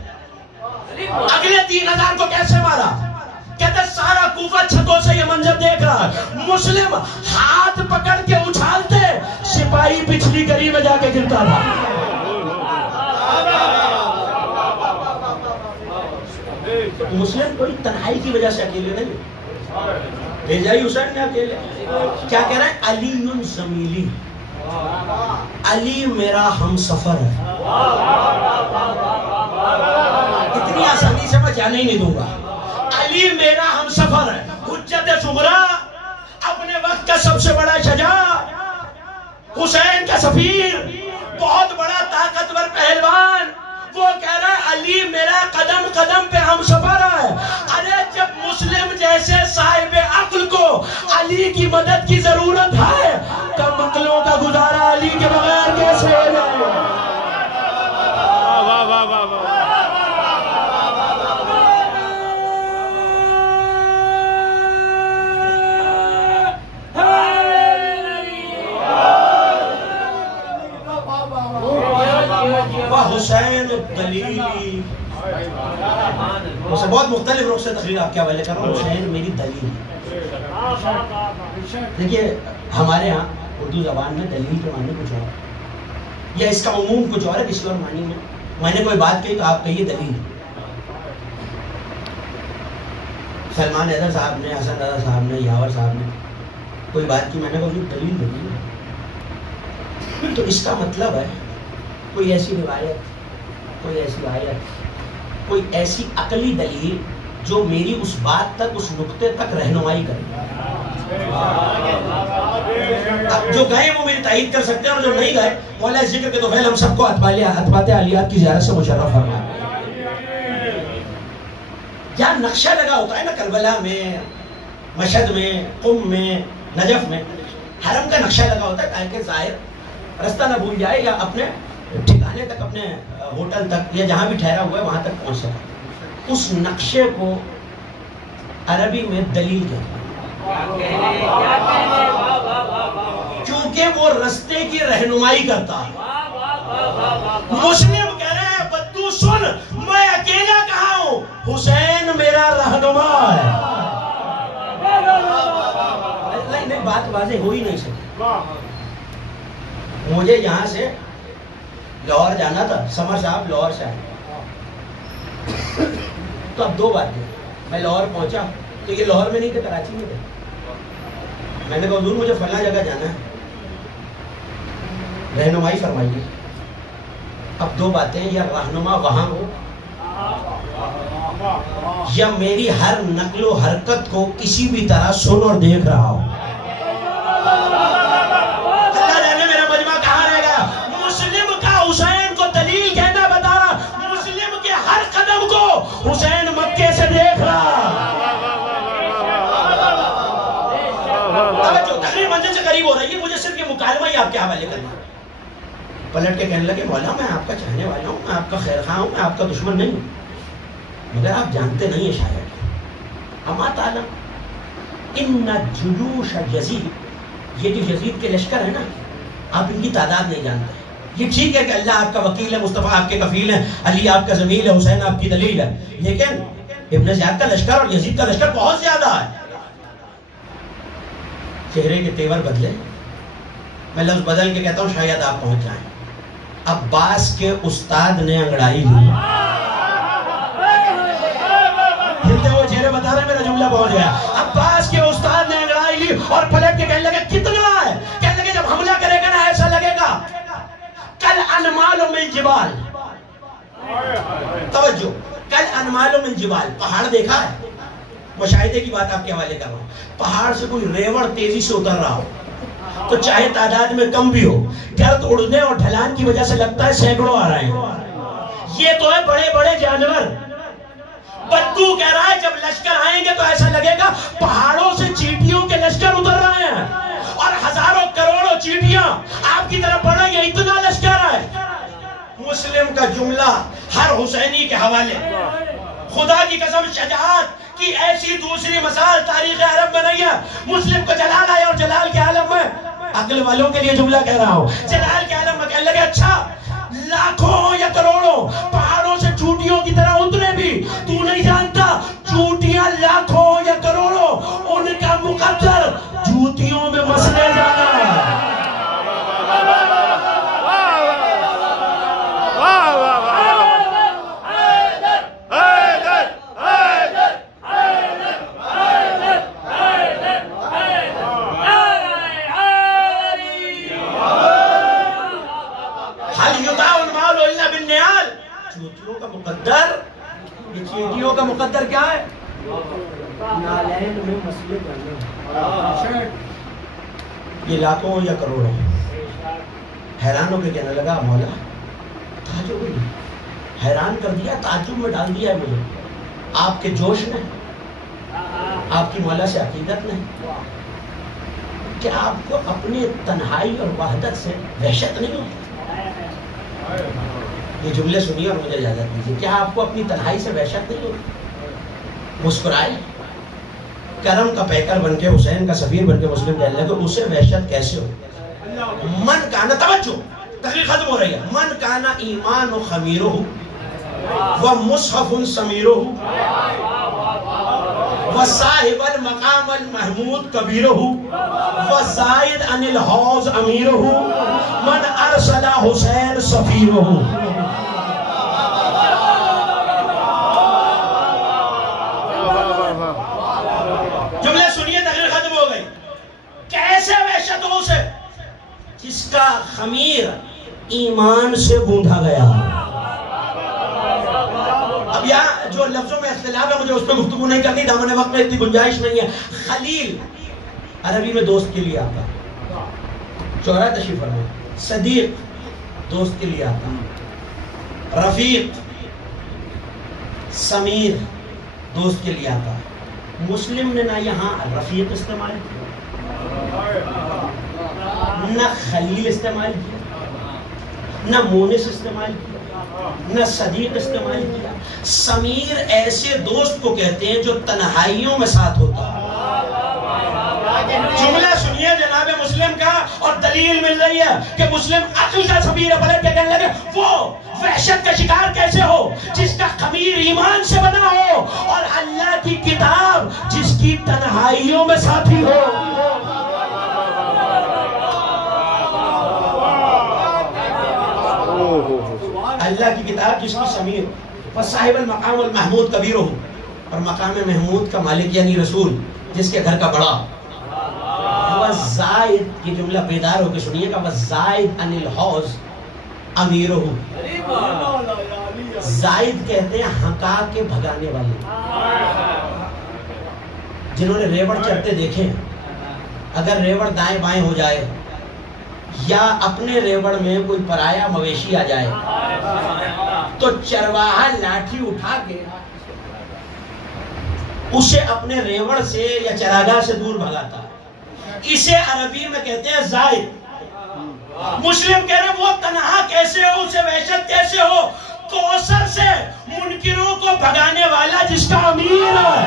اگلے 3000 کو کیسے مارا؟ کہتے سارا کوفہ چھتوں سے یہ منظر دیکھ رہا ہے، مسلم ہاتھ پکڑ کے اچھالتے، سپاہی پچھلی گلی میں جا کے گرتا تھا۔ مسلم کوئی تنہائی کی وجہ سے اکیلے نہیں، بھیجا ہی حسین نے اکیلے۔ کیا کہہ رہا ہے؟ علی زمیلی، علی میرا ہم سفر ہے۔ اتنی آسانی سے میں جانے ہی نہیں دوں گا۔ علی میرا ہم سفر ہے، حجت صغریٰ، اپنے وقت کا سب سے بڑا شجاع، حسین کا سفیر، بہت بڑا طاقتور پہلوان، وہ کہہ رہا ہے علی میرا قدم قدم پہ ہم سفر ہے۔ ارے جب مسلم جیسے صاحب عقل کو علی کی مدد کی ضرورت ہے، کم عقلوں کا گزارا علی کے بغیر کیسے ہو جائے؟ واہ واہ واہ واہ۔ حسین دلیلی، اسے بہت مختلف رخ سے تقریر آپ کے حوالے کر رہا ہوں۔ حسین میری دلیل ہے۔ دیکھیے ہمارے ہاں اردو زبان میں دلیل کے معنی کچھ اور، یا اس کا عموم کچھ اور ہے، کسی اور معنی میں نے کوئی بات کہی تو آپ کہیے دلیل۔ سلمان حیدر صاحب نے، حسن رضا صاحب نے، یاور صاحب نے کوئی بات کی، میں نے کہا دلیل دلیل، تو اس کا مطلب ہے کوئی ایسی روایت، کوئی ایسی آیت، کوئی ایسی عقلی دلیل جو میری اس بات تک، اس نقطے تک رہنمائی کرے۔ جو گئے وہ میری تائید کر سکتے ہیں، اور جو نہیں گئے مولا ذکر کے طفیل ہم سب کو اتباعات عالیات کی زیارت سے مشرف فرمائے۔ جہاں نقشہ لگا ہوتا ہے نا، کربلا میں، مشہد میں، قم میں، نجف میں، حرم کا نقشہ لگا ہوتا ہے تاکہ ظاہر رستہ نہ بھول جائے، یا اپنے ٹھکانے تک، اپنے ہوٹل تک، یا جہاں بھی ٹھہرا ہوا ہے وہاں تک پہنچ سکے۔ اس نقشے کو عربی میں دلیل کہتے ہیں، کیونکہ وہ رستے کی رہنمائی کرتا ہے۔ مسلم کہہ رہے ہیں بدو سن، میں اکیلا کہاں ہوں، حسین میرا رہنما ہے۔ نہیں، بات واضح ہو ہی نہیں سکی۔ مجھے یہاں سے لاہور جانا تھا، سمر صاحب لاہور سے آئے، تو اب دو باتیں، میں لاہور پہنچا تو یہ لاہور میں نہیں تھے، کراچی میں تھے۔ میں نے کہا حضور مجھے فلاں جگہ جانا ہے، رہنمائی فرمائیے۔ اب دو باتیں، یا رہنما وہاں ہو، یا میری ہر نقل و حرکت کو کسی بھی طرح سن اور دیکھ رہا ہو۔ اللہ جانے میرا مجمع کہاں رہے گا۔ مسلم کا حسین کو دلیل کہنا بتا رہا، مسلم کے ہر قدم کو حسین مکے سے دیکھ رہا۔ جو تقریر منزل سے قریب ہو رہی ہے، مجھے صرف یہ مکالمہ ہی آپ کے حوالے کرنا۔ پلٹ کے کہنے لگے مولا میں آپ کا چاہنے والا ہوں، میں آپ کا خیر خواہ ہوں، میں آپ کا دشمن نہیں ہوں، مگر آپ جانتے نہیں ہیں شاید اما تعلم ان جلوش یزید، یہ جو یزید کے لشکر ہے نا، آپ ان کی تعداد نہیں جانتے۔ یہ ٹھیک ہے کہ اللہ آپ کا وکیل ہے، مصطفیٰ آپ کے کفیل ہیں، علی آپ کا ضمیل ہے، حسین آپ کی دلیل ہے، لیکن ابن زیاد کا لشکر اور یزید کا لشکر بہت زیادہ ہے۔ چہرے کے تیور بدلے، میں لفظ بدل کے کہتا ہوں شاید آپ پہنچ جائیں۔ عباس کے استاد نے انگڑائی لی، ہلتے ہوئے چہرے بتا رہے میرا جملہ پہنچ گیا۔ عباس کے استاد نے انگڑائی لی اور پلٹ کے کہنے لگے کتنا ہے، کہنے لگے جب حملہ کرے گا نا ایسا لگے گا کل انمال من جبال، توجہ، کل انمال من جبال، پہاڑ دیکھا ہے؟ مشاہدے کی بات آپ کے حوالے کر رہا ہوں. پہاڑ سے کوئی ریوڑ تیزی سے اتر رہا ہو تو چاہے تعداد میں کم بھی ہو، گرد اڑنے اور ڈھلان کی وجہ سے لگتا ہے سینکڑوں آ رہے ہیں. یہ تو ہے بڑے بڑے جانور. بدو کہہ رہا ہے جب لشکر آئیں گے تو ایسا لگے گا پہاڑوں سے چیٹیوں کے لشکر اتر رہے ہیں اور ہزاروں کروڑوں چیٹیاں آپ کی طرف بڑھ رہی ہیں، اتنا لشکر ہے. مسلم کا جملہ ہر حسینی کے حوالے، خدا کی قسم شجاعت کی ایسی دوسری مثال تاریخ عرب میں نہیں ہے. مسلم کو جلال آیا اور جلال کے عالم میں، عقل والوں کے لیے جملہ کہہ رہا ہوں، جلال کے عالم میں کہنے لگے اچھا لاکھوں یا کروڑوں پہاڑوں سے چوٹیوں کی طرح اترے بھی تو نہیں جانتا چوٹیاں لاکھوں یا کروڑوں ان کا مقدر جوتیوں میں مسلے جانا ہے. چیٹیوں کا مقدر کیا ہے؟ نالین میں مسئلے جانے. یہ لاکھوں یا کروڑوں. حیران ہو کے کہنے لگا مولا تعجب نہیں، حیران کر دیا، تعجب میں ڈال دیا ہے مجھے. آپ کے جوش نے، آپ کی مولا سے عقیدت نے، کہ آپ کو اپنی تنہائی اور وحدت سے وحشت نہیں ہوتی. یہ جملے سنیے اور مجھے اجازت دیجیے. کیا آپ کو اپنی تنہائی سے وحشت نہیں ہوتی؟ مسکرائے. کرم کا پیکر بن کے، حسین کا سفیر بن کے مسلم کہنے لگے اسے وحشت کیسے ہو؟ من کانا، توجہ تقریر ختم ہو رہی ہے. من کانا ایمان و خمیرہ و مصحف سمیرہ و صاحب المقام المحمود کبیرہ و زائد عن الحوض امیرہ من ارسل حسین سفیرہ. جملے سنیے، تقریر ختم ہو گئی. کیسے وحشت ہو اسے جس کا خمیر ایمان سے بوندھا گیا. اب یہاں جو لفظوں میں اختلاف ہے مجھے اس پہ گفتگو نہیں کرنی، دامن وقت میں اتنی گنجائش نہیں ہے. خلیل عربی میں دوست کے لیے آتا، چورا تشریف فرمائے. صدیق دوست کے لیے آتا، رفیق سمیر دوست کے لیے آتا. مسلم نے نہ یہاں رفیق استعمال کیا، نہ خلیل استعمال کیا، نہ مونس استعمال کیا، نہ صدیق استعمال کیا. سمیر ایسے دوست کو کہتے ہیں جو تنہائیوں میں ساتھ ہوتا ہے. جملہ سنیے جناب مسلم کا اور دلیل مل رہی ہے کہ مسلم عقل کا سفیر پلٹ کے کہنے لگے وہ وحشت کا شکار کیسے ہو جس کا خمیر ایمان سے بنا ہو اور اللہ کی کتاب جس کی تنہائیوں میں ساتھی ہو. اللہ کی کتاب جس کی سمیر وصاحب المقام المحمود کبیر ہو، اور مقام محمود کا مالک یعنی رسول جس کے گھر کا بڑا. وزائد، یہ جملہ بیدار ہو کے سنیے گا، وزائد عن الحوض امیرہ. زائد کہتے ہیں ہکا کے بھگانے والے. جنہوں نے ریوڑ چڑھتے دیکھے، اگر ریوڑ دائیں بائیں ہو جائے یا اپنے ریوڑ میں کوئی پرایا مویشی آ جائے تو چرواہا لاٹھی اٹھا کے اسے اپنے ریوڑ سے یا چراگاہ سے دور بھگاتا. اسے عربی میں کہتے ہیں زائد. مسلم کہہ رہے وہ تنہا کیسے ہو، اسے وحشت کیسے ہو؟ کوثر سے منکروں کو بھگانے والا جس کا امیر ہے.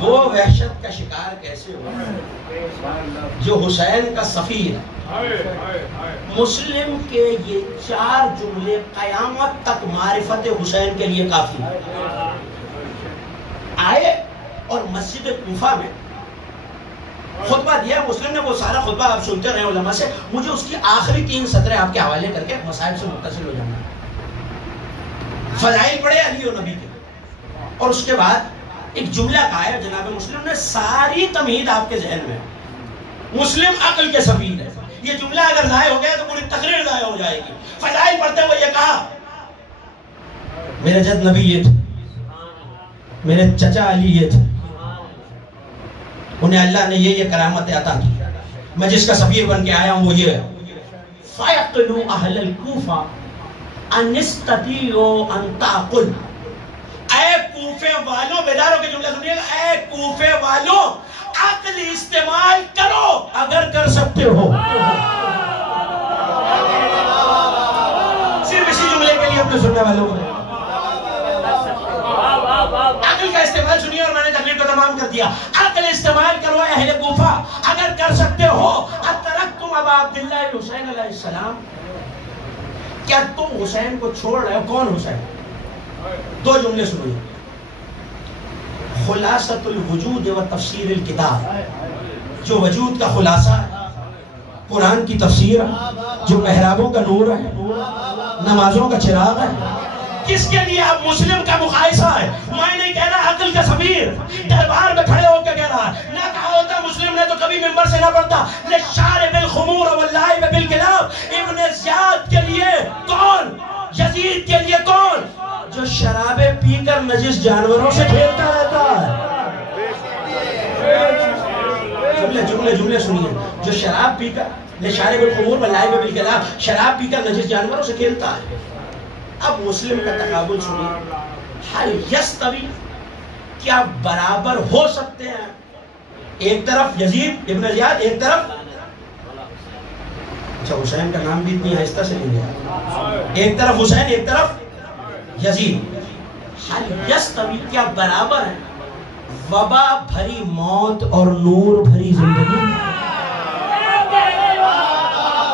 وہ وحشت کا شکار کیسے ہو جو حسین کا سفیر ہے. مسلم کے یہ 4 جملے قیامت تک معرفت حسین کے لیے کافی آئے. اور مسجد کوفہ میں خطبہ دیا مسلم نے، وہ سارا خطبہ آپ سنتے رہے علماء سے. مجھے اس کی آخری 3 سطریں آپ کے حوالے کر کے مسائل سے متصل ہو جانا. فضائل پڑھے علی و نبی کے، اور اس کے بعد ایک جملہ کہا ہے جناب مسلم نے، ساری تمہید آپ کے ذہن میں، مسلم عقل کے سفیر ہے. یہ جملہ اگر ضائع ہو گیا تو پوری تقریر ضائع ہو جائے گی. فضائل پڑھتے ہوئے یہ کہا، میرے جد نبی یہ تھے، میرے چچا علی یہ تھے، انہیں اللہ نے یہ کرامت عطا کی، میں جس کا سفیر بن کے آیا ہوں وہ یہ ہے. فَيَقْلُوا أَهْلَ الْكُوفَةِ أَنْ يَسْتَطِيعُوا أَنْ تَعْقُلْ. اے کوفے والوں، بیداروں کے جملے سنیے گا، اے کوفے والوں عقل استعمال کرو اگر کر سکتے ہو. صرف اسی جملے کے لیے اپنے سننے والوں کو عقل کا استعمال سنیے، اور میں نے تقریر کو تمام کر دیا. عقل استعمال کرو اہل کوفہ اگر کر سکتے ہو. اترکتم ابا عبداللہ حسین علیہ السلام، کیا تم حسین کو چھوڑ رہے ہو؟ کون حسین؟ دو جملے سنیے. خلاصۃ الوجود و تفسیر الکتاب، جو وجود کا خلاصہ ہے، قرآن کی تفسیر، جو محرابوں کا نور ہے، نمازوں کا چراغ ہے. کس کے لیے اب مسلم کا مقایسہ ہے؟ میں نہیں کہہ رہا عقل کا سفیر دربار میں کھڑے ہو کے کہہ رہا ہے، نہ کہا ہوتا مسلم نے تو کبھی ممبر سے نہ پڑھتا. للشارب الخمور واللعب بالکلاب. ابن زیاد کے لیے کون؟ یزید کے لیے کون؟ جو شرابیں پی کر نجس جانوروں سے کھیلتا رہتا ہے. جملے سنیے. جو شراب پی کر، للشارب الخمور واللعب بالکلاب، شراب پی کر نجس جانوروں سے کھیلتا ہے. اب مسلم کا تقابل سنیے. حل یستوی، کیا برابر ہو سکتے ہیں؟ ایک طرف یزید ابن زیاد، ایک طرف اچھا حسین کا نام بھی اتنی آہستہ سے لے لیا. ایک طرف حسین، ایک طرف یزید. حل یستوی، کیا برابر ہیں وبا بھری موت اور نور بھری زندگی؟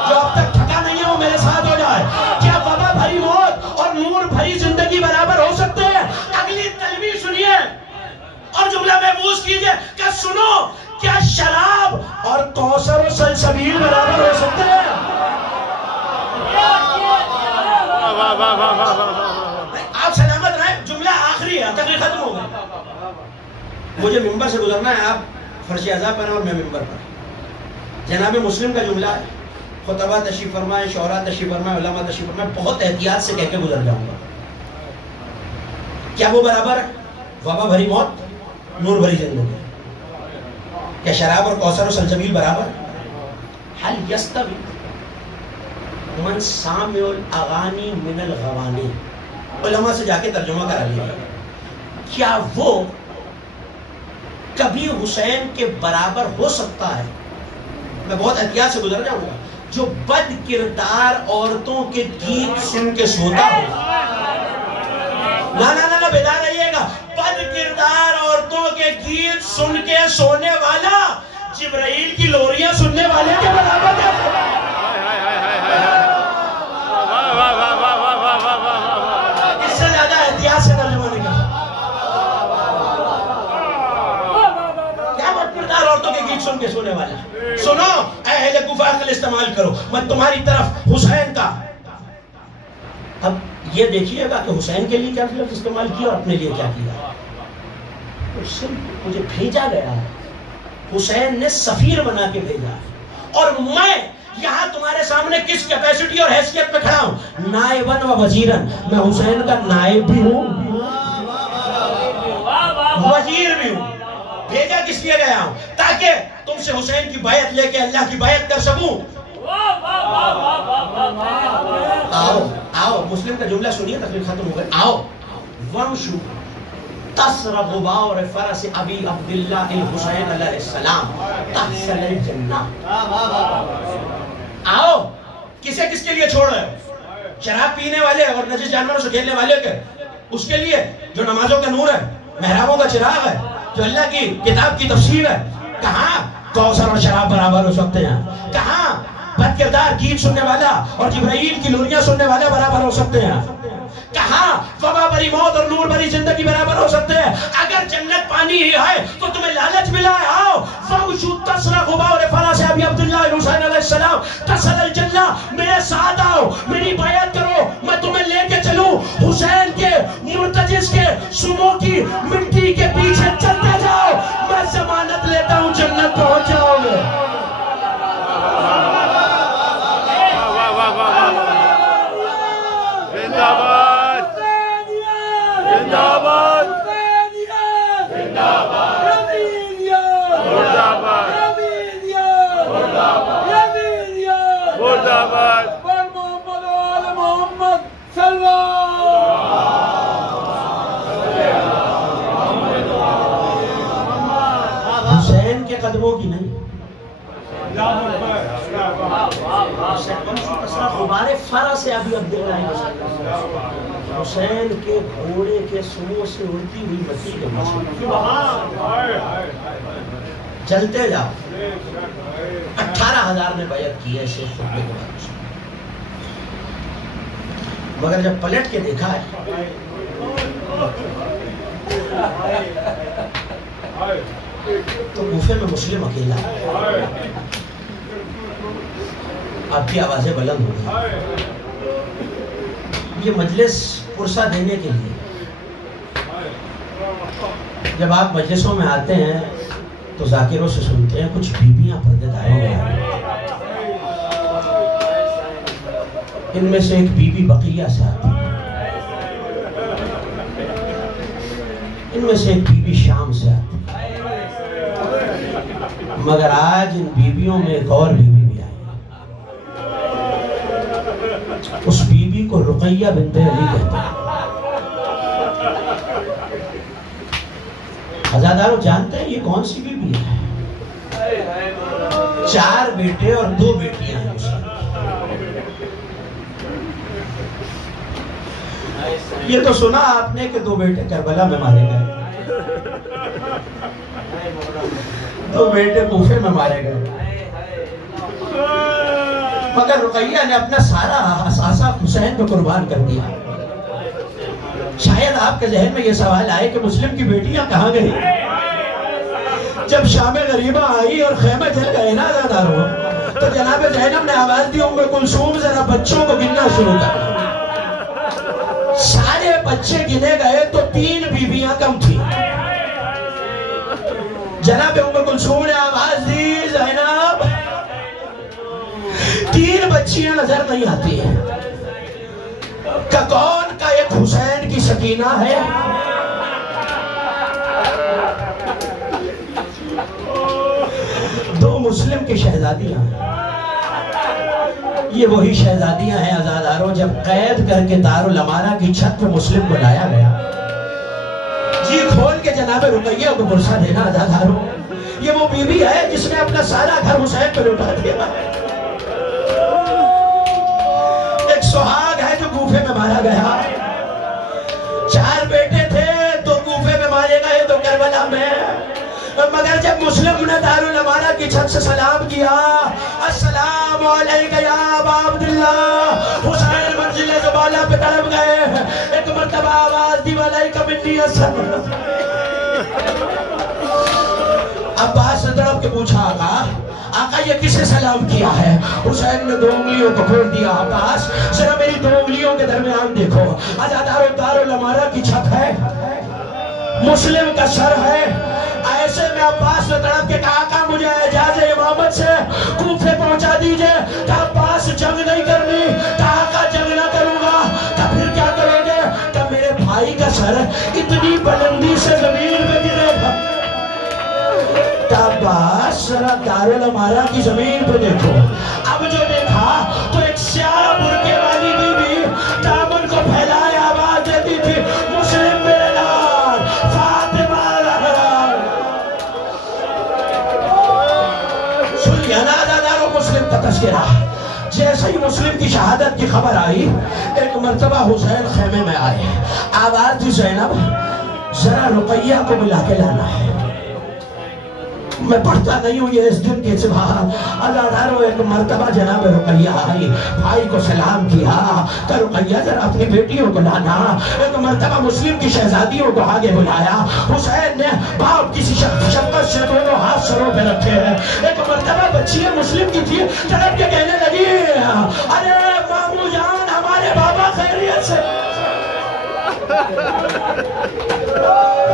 جو اب تک تھکا نہیں ہے وہ میرے ساتھ ہو جائے. کیا وبا بھری موت اور نور بھری زندگی برابر ہو سکتے ہیں؟ اگلی تلوی سنیے اور جملہ محفوظ کیجئے کہ سنو، کیا شراب اور کوثر و سلسبیل برابر ہو سکتے ہیں؟ آپ سلامت رہے. جملہ آخری ہے، تقریر ختم ہو گئی. مجھے ممبر سے گزرنا ہے، آپ فرش عذاب پر اور میں ممبر پر. جناب مسلم کا جملہ ہے، خطبہ تشریف فرمائے، شعراء تشریف فرمائے، علماء تشریف فرمائے، بہت احتیاط سے کہہ کے گزر جاؤں گا. کیا وہ برابر ہے؟ وبا بھری موت، نور بھری زندگی. کیا شراب اور کوثر و سلسبیل برابر؟ حل یستوی من سامع الاغانی من الغوانی. علماء سے جا کے ترجمہ کرا لیا. کیا وہ کبھی حسین کے برابر ہو سکتا ہے؟ میں بہت احتیاط سے گزر جاؤں گا. جو بد کردار عورتوں کے گیت سن کے سوتا ہو. نہ بیدار رہیے گا. بد کردار عورتوں کے گیت سن کے سونے والا جبرائیل کی لوریاں سننے والے کے برابر ہے. اس سے زیادہ احتیاط سے ترجمہ نہیں کرتا. کیا بد کردار عورتوں کے گیت سن کے سونے والا؟ سنو اے اہل کوفہ، عقل استعمال کرو. میں تمہاری طرف حسین کا، اب یہ دیکھیے گا کہ حسین کے لیے کیا لفظ استعمال کیا اور اپنے لیے کیا کیا. مجھے بھیجا گیا ہے، حسین نے سفیر بنا کے بھیجا، اور میں یہاں تمہارے سامنے کس کیپیسٹی اور حیثیت میں کھڑا ہوں؟ نائباً و وزیراً. میں حسین کا نائب بھی ہوں، وزیر بھی ہوں. بھیجا کس لیے گیا ہوں؟ تاکہ تم سے حسین کی بیعت لے کے اللہ کی بیعت کر سکوں. آؤ مسلم کا جملہ سنیے، تقریر ختم ہو گئی. آؤ ومشو تسر غبار فرس ابی عبداللہ الحسین علیہ السلام تحصل الجنہ. آؤ، کسے کس کے لیے چھوڑ رہے ہو؟ شراب پینے والے اور نجس جانوروں سے کھیلنے والے کے اس کے لیے جو نمازوں کا نور ہے، محرابوں کا چراغ ہے، جو اللہ کی کتاب کی تفسیر ہے. کہاں کوثر اور شراب برابر ہو سکتے ہیں؟ کہاں بد کردار گیت سننے والا اور جبرائیل کی لوریاں سننے والا برابر ہو سکتے ہیں؟ کہاں وبا بھری موت اور نور بھری زندگی برابر ہو سکتے ہیں؟ اگر جنت پانی ہی ہے تو تمہیں لالچ ملا ہے. آؤ فمشوا تسر غبار فرس ابی عبداللہ الحسین علیہ السلام تحصل الجنہ. میرے ساتھ آؤ، میری بیعت کرو، میں تمہیں لے کے چلوں حسین کے مرتجی اس کے صبح کی مٹی کے پیچھے چلتے جاؤ، میں ضمانت لیتا ہوں جنت پہنچ جاؤ گے۔ حسین کے قدموں کی نہیں، غبارِ فرح سے ابھی عبداللہ حسین کے گھوڑے کے سروں سے اڑتی ہوئی مٹی کے نیچے چلتے جاؤ۔ 18,000 نے بیعت کی ہے شیخ خطبے کے بعد، مگر جب پلٹ کے دیکھا ہے تو کوفے میں مسلم اکیلا ہے۔ آپ کی آوازیں بلند ہو گئی، یہ مجلس پرسہ دینے کے لیے۔ جب آپ مجلسوں میں آتے ہیں تو ذاکروں سے سنتے ہیں کچھ بیویاں پردے داروں میں آئی، ان میں سے ایک بیوی بقیہ سے آتی ہے، ان میں سے ایک بیوی شام سے آتی ہے، مگر آج ان بیویوں میں ایک اور بیوی بھی آئی، اس بیوی کو رقیہ بنت علی کہتے ہیں۔ عزادارو جانتے ہیں یہ کون سی بیوی ہے؟ 4 بیٹے اور 2 بیٹیاں ہیں اس کی۔ یہ تو سنا آپ نے کہ 2 بیٹے کربلا میں مارے گئے، 2 بیٹے کوفے میں مارے گئے، مگر رقیہ نے اپنا سارا احساسہ حسین پہ قربان کر دیا۔ شاید آپ کے ذہن میں یہ سوال آئے کہ مسلم کی بیٹیاں کہاں گئی؟ جب شام غریبہ آئی اور خیمہ جل گئے نا عزادارو، تو جناب زینب نے آواز دی ام کلثوم ذرا بچوں کو گننا شروع کر۔ سارے بچے گنے گئے تو 3 بیویاں کم تھی۔ جناب ام کلثوم نے آواز دی زینب 3 بچیاں نظر نہیں آتی ہیں، کہ کون کا ایک حسین کی سکینہ ہے؟ دو مسلم کی شہزادیاں ہیں، یہ وہی شہزادیاں ہیں عزادارو جب قید کر کے دارالامارہ کی چھت پہ مسلم کو لایا گیا۔ جی کھول کے جناب رقیہ کو پرسہ دینا عزادارو، یہ وہ بیوی ہے جس نے اپنا سارا گھر حسین پہ لٹا دیا۔ ایک سہاگ ہے جو کوفے میں مارا گیا، 4 بیٹے تھے، 2 کوفے میں مارے گئے، 2 کربلا میں، مگر جب مسلم نے دارالامارہ کی چھت سے سلام کیا، السلام علیکہ یا ابا عبداللہ، حسین منزل زبالہ پہ تڑپ گئے، ایک مرتبہ آواز دی علیکہ منی السلام۔ عباس نے تڑپ کے پوچھا آقا یہ کسے سلام کیا ہے؟ حسین نے 2 انگلیوں کو کھول دیا، عباس ذرا میری 2 انگلیوں کے درمیان دیکھو، عزادارو دارالامارہ کی چھت ہے، مسلم کا سر ہے۔ ایسے میں عباس نے تڑپ کے کہا آقا مجھے اعجاز امامت سے کوفے پہنچا دیجئے، کہا عباس جنگ نہیں کرنی، کہا آقا جنگ نہ کروں گا، کہا پھر کیا کریں گے؟ کہا میرے بھائی کا سر اتنی بلندی سے زمین میں گرے گا۔ کہا عباس ذرا دارالامارہ کی زمین پہ دیکھو، اب جو دیکھا تو ایک سیاہ برقعے والی بیوی دامن کو پھیلائے آواز دیتی تھی مسلم میرے لال، فاطمہ لال۔ سنیے نا عزادارو مسلم کا تذکرہ، جیسے ہی مسلم کی شہادت کی خبر آئی، ایک مرتبہ حسین خیمے میں آئے، آواز دی زینب ذرا رقیہ کو ملا کے لانا ہے۔ میں پڑھتا نہیں ہوں یہ اس دن کے صبح، عزادارو ایک مرتبہ جناب رقیہ آئی، بھائی کو سلام کیا، کہ رقیہ ذرا اپنی بیٹیوں کو لانا۔ ایک مرتبہ مسلم کی شہزادیوں کو آگے بلایا، حسین نے باپ کی شفقت سے 2 ہاتھ سروں پہ رکھے ہیں۔ ایک مرتبہ بچیاں مسلم کی تھی، تڑپ کے کہنے لگی ارے مامو جان ہمارے بابا خیریت سے؟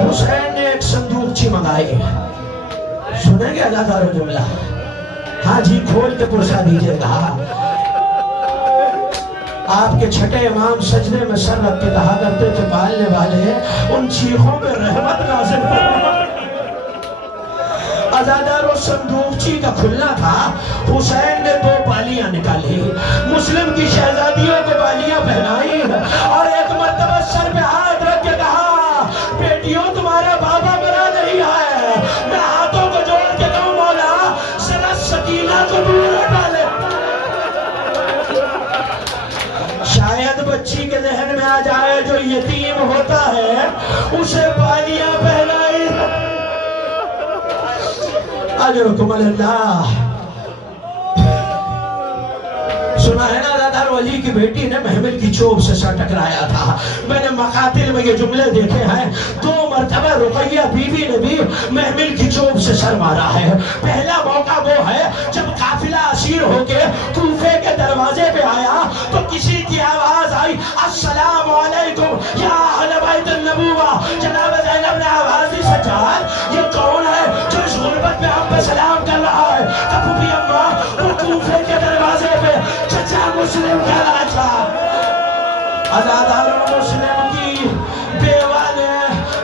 حسین نے ایک صندوقچی منگائی. سنیں گے ادادارو جملہ؟ ہاں جی کھول کے پرسا دیجئے گا. آپ کے چھٹے امام سجدے میں سر رکھ کے کہا کرتے تھے پالنے والے ان چیخوں پہ رحمت نازل فرما. ازادارو صندوقچی کا کھلنا تھا. حسین نے 2 بالیاں نکالی, مسلم کی شہزادیوں کو بالیاں پہنائی اور ایک مرتبہ سر پہ ہاتھ رکھ کے کہا بیٹیوں تمہارا بابا مرا نہیں ہے. میں ہاتھوں کو جوڑ کے کہوں مولا ذرا سکینہ کو دور ہٹا لے. شاید بچی کے ذہن میں آ جائے جو یتیم ہوتا ہے اسے بالیاں پہنائی. اجرکم اللہ. سنا ہے نا ازادارو علی کی بیٹی نے محمل کی چوب سے سر ٹکرایا تھا. میں نے مقاتل میں یہ جملے دیکھے ہیں 2 مرتبہ رقیہ بی بی نے بھی محمل کی چوب سے سر مارا ہے. پہلا موقع وہ ہے جب قافلہ اسیر ہو کے کوفے کے دروازے پہ آیا تو کسی کی آواز آئی السلام علیکم یا اہل بیت النبوہ. جناب زینب نے آواز دی سجاد یہ کون ہے جو اس غربت میں ہم پہ سلام کر رہا ہے؟ ابو بھی اماں وہ کوفے کے دروازے پہ چچا مسلم کہہ رہا تھا. ازادارو مسلم کی بیوہ نے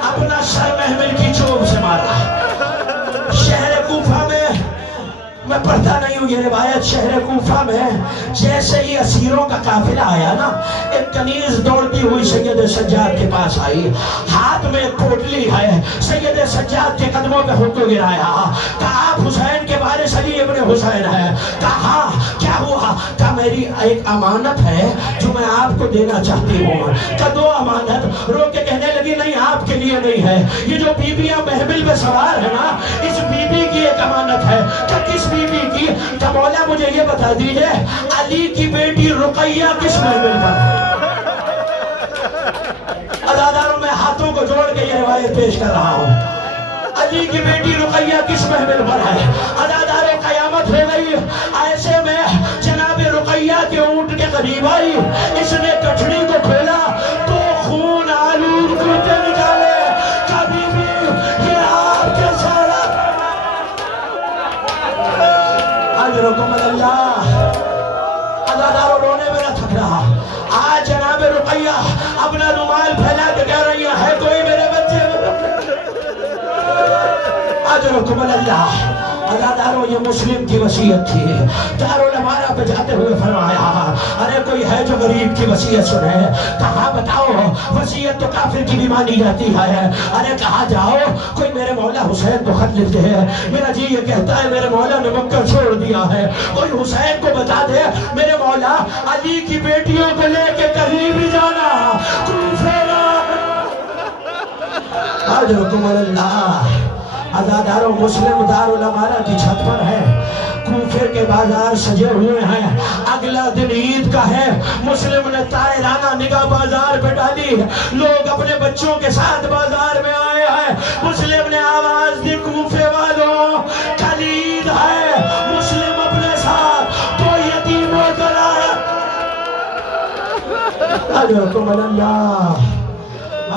اپنا سر محمل کی چوب سے مارا. شہر کوفہ میں پڑھتا نہیں ہوں یہ روایت. شہر کوفہ میں جیسے ہی اسیروں کا قافلہ آیا نا ایک کنیز دوڑتی ہوئی سید سجاد کے پاس آئی. ہاتھ میں ایک پوٹلی ہے. سید سجاد کے قدموں پہ ہو کو گرایا. کہا آپ حسین کے وارث علی ابن حسین ہے؟ کہا کیا ہوا؟ کہا میری ایک امانت ہے جو میں آپ کو دینا چاہتی ہوں. کہا 2 امانت. رو کے کہنے لگی نہیں آپ کے لیے نہیں ہے, یہ جو بیویاں محمل پہ سوار ہے نا اس بی بی کی ایک امانت ہے. کہا کس بی بی کی؟ کہ مولا مجھے یہ بتا دیجئے علی کی بیٹی رقیہ کس محمل پر ہے؟ ازاداروں میں ہاتھوں کو جوڑ کے یہ روایت پیش کر رہا ہوں. علی کی بیٹی رقیہ کس محمل پر ہے؟ ازاداروں قیامت ہو گئی. ایسے میں جناب رقیہ کے اونٹ کے قریب آئی. اس نے کٹھڑی کو کھولا تو خون آلود کتے نکالے. کبھی بھی یہ آپ کے سارا اجرکم اللہ. ازاداروں رونے میں نہ تھک رہا. آج جناب رقیہ اپنا رومال پھیلا کے کہہ رہی ہے کوئی میرے بچے اجرکم اللہ. ازاداروں یہ مسلم کی وصیت تھی. دارالامارہ پہ جاتے ہوئے فرمایا ارے کوئی ہے جو غریب کی وصیت سنے؟ کہا بتاؤ. وصیت تو کافر کی بھی مانی جاتی ہے. ارے کہا جاؤ کوئی میرے مولا حسین کو خط لکھ دے. میرا جی یہ کہتا ہے میرے مولا نے مکہ چھوڑ دیا ہے. کوئی حسین کو بتا دے میرے مولا علی کی بیٹیوں کو لے کے کہیں بھی جانا کوفے نہ. اجرکم اللہ. ازاداروں مسلم دارالامارہ کی چھت پر ہے. کوفے کے بازار سجے ہوئے ہیں. اگلا دن عید کا ہے. مسلم نے طائرانہ نگاہ بازار پہ ڈالی. لوگ اپنے بچوں کے ساتھ بازار میں آئے ہیں. مسلم نے آواز دی کوفے والوں کل عید ہے. مسلم اپنے ساتھ 2 یتیموں کو لایا. اجرکم اللہ.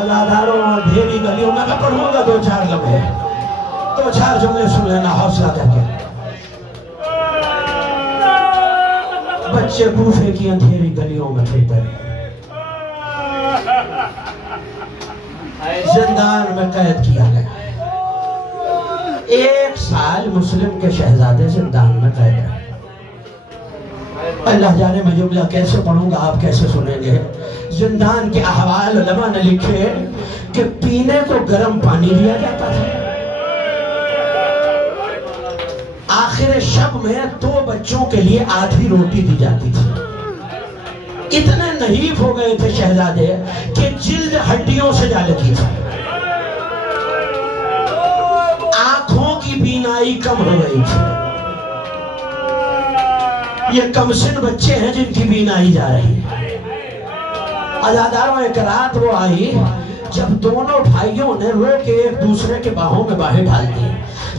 ازاداروں اندھیری گلیوں میں پڑھوں گا 2-4 لمحے. 2-4 جملے سن لینا حوصلہ کر کے. بچے کوفے کی اندھیری گلیوں میں پھرتے ہیں. زندان میں قید کیا گیا. 1 سال مسلم کے شہزادے زندان میں قید ہے. اللہ جانے میں جملہ کیسے پڑھوں گا آپ کیسے سنیں گے. زندان کے احوال علماء نے لکھے کہ پینے کو گرم پانی دیا جاتا تھا. آخر شب میں 2 بچوں کے لیے آدھی روٹی دی جاتی تھی. اتنے نحیف ہو گئے تھے شہزادے کہ جلد ہڈیوں سے جا لگی تھی. آنکھوں کی بینائی کم ہو گئی تھی. یہ کمسن بچے ہیں جن کی بینائی جا رہی ہے. ازاداروں ایک رات وہ آئی جب دونوں بھائیوں نے رو کے ایک دوسرے کے باہوں میں باہیں ڈال دی.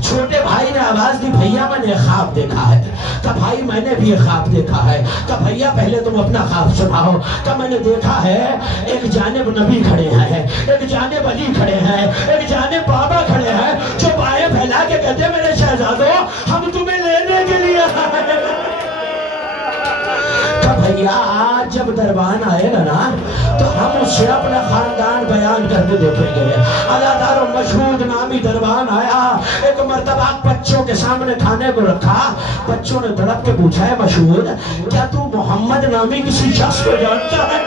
چھوٹے بھائی نے آواز دی بھیا میں نے خواب دیکھا ہے. کہا بھائی میں نے بھی خواب دیکھا ہے. کہا بھیا پہلے تم اپنا خواب سناؤ. کہا میں نے دیکھا ہے ایک جانب نبی کھڑے ہیں, ایک جانب علی کھڑے ہیں, ایک جانب بابا کھڑے ہیں جو بائیں پھیلا کے کہتے ہیں میرے شہزادو ہم تمہیں لینے کے لیے آئے. بھیا آج جب دربان آئے گا نا تو ہم اس سے اپنا خاندان بیان کرتے دیکھیں گے. ادادار و مشہود نامی دربان آیا. ایک مرتبہ بچوں کے سامنے کھانے کو رکھا. بچوں نے تڑپ کے پوچھا ہے مشہود کیا تو محمد نامی کسی شخص کو جانتا ہے؟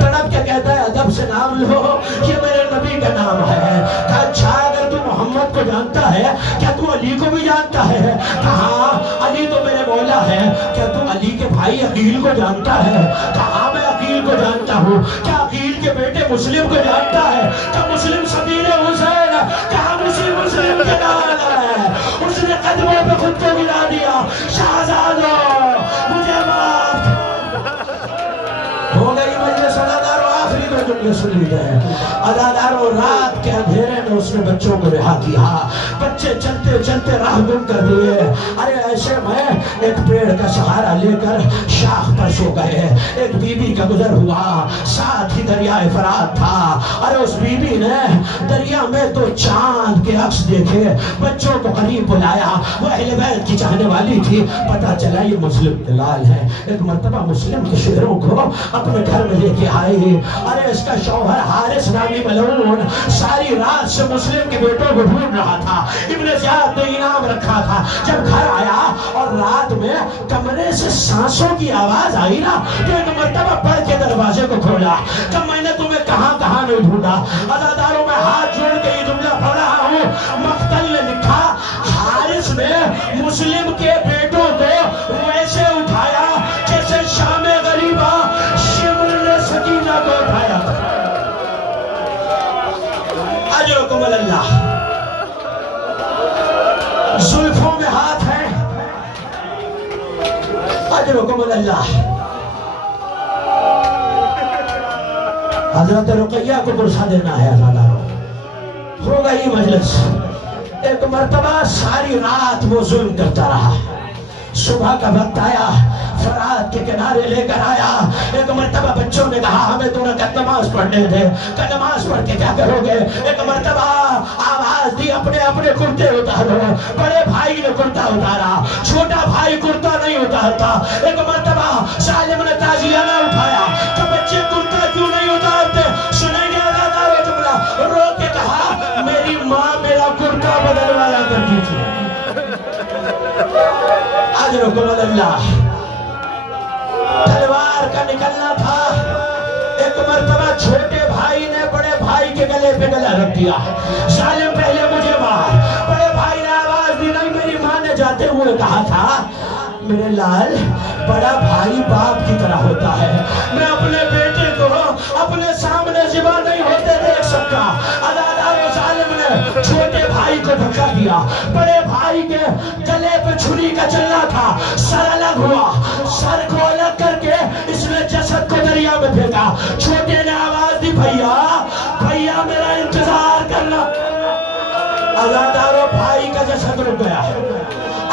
تڑپ کے کہتا ہے ادب سے نام لو یہ میرے نبی کا نام ہے. کہا اچھا اگر تو محمد کو جانتا ہے کیا تو علی کو بھی جانتا ہے؟ کہا علی تو میرے مولا ہے. کیا تو علی کے بھائی عقیل کو جانتا ہے؟ کہا میں عقیل کو جانتا ہوں. کیا عقیل کے بیٹے مسلم کو جانتا ہے؟ کیا مسلم سبیل حسین؟ کہا مسلم کے نام ہے. اس نے قدموں پہ خود کو گرا دیا. شہزادو مجھے معاف ہو گئی مجلس. ادادارو آخری میں جملے سن لیتے ہیں. ادادارو رات کے اندھیرے میں اس نے بچوں کو رہا کیا. بچے چلتے چلتے راہ گم کر دیے. ارے ایسے میں ایک پیڑ کا سہارا لے کر شاخ پر سو گئے. ایک بی بی کا گزر ہوا, ساتھ ہی دریائے فرات تھا. ارے اس بی بی نے دریا میں تو چاند کے عکس دیکھے, بچوں کو قریب بلایا. وہ اہل بیت کی چاہنے والی تھی. پتہ چلا یہ مسلم دلال ہے. ایک مرتبہ مسلم کے شعروں کو اپنے گھر میں لے کے آئی. ارے اس کا شوہر حارث نامی ملعون ساری رات سے مسلم کے بیٹوں کو ڈھونڈ رہا تھا. ابن زیاد نے انعام رکھا تھا. جب گھر آیا اور رات میں کمرے سے سانسوں کی آواز آئی نا تو ایک مرتبہ پڑھ کے دروازے کو کھولا. کہ میں نے تمہیں کہاں کہاں نہیں ڈھونڈا. عزاداروں میں ہاتھ جوڑ کے یہ جملہ پڑھ رہا ہوں. مقتل نے لکھا حارث نے مسلم کے بیٹوں کو ویسے اٹھایا جیسے شام غریبہ شمر نے سکینہ کو اٹھایا. اجرکم اللہ. زلفوں میں ہاتھ ہے. اجرکم اللہ. حضرت رقیہ کو برسا دینا ہے. ہو گئی مجلس. ایک مرتبہ ساری رات وہ ظلم کرتا رہا. صبح کا وقت آیا, فرات کے کنارے لے کر آیا. ایک مرتبہ بچوں نے کہا ہمیں تو نماز پڑھنے دے. کہ نماز پڑھ کے کیا کرو گے؟ ایک مرتبہ آواز دی اپنے اپنے کرتے اتارو. بڑے بھائی نے کرتا اتارا, چھوٹا بھائی کرتا نہیں اتارتا. ایک مرتبہ سالم نے تعزیہ نہ اٹھایا کہ بچے کرتا کیوں نہیں اتارتے. سنیں گے ادادارو جملہ رو کے کہا میری ماں میرا کرتا بدلوایا کرتی تھی. اجرکم اللہ. تلوار کا نکلنا تھا. ایک مرتبہ چھوٹے بھائی نے بڑے بھائی کے گلے پہ گلا رکھ دیا. ظالم پہلے مجھے مار. بڑے بھائی نے آواز دی نہیں. میری ماں نے جاتے ہوئے کہا تھا میرے لال بڑا بھائی باپ کی طرح ہوتا ہے. میں اپنے بیٹے کو اپنے سامنے ذبح نہیں ہوتے دیکھ سکتا. ادادار و ظالم نے چھوٹے بھائی کو دھکا دیا. بڑے بھائی کے گلے پہ چھری کا چلنا تھا. سر الگ ہوا. سر کو الگ کر کے اس نے جسد کو دریا میں پھینکا. چھوٹے نے آواز دی بھیا بھیا میرا انتظار کرنا. ادادار و بھائی کا جسد رک گیا.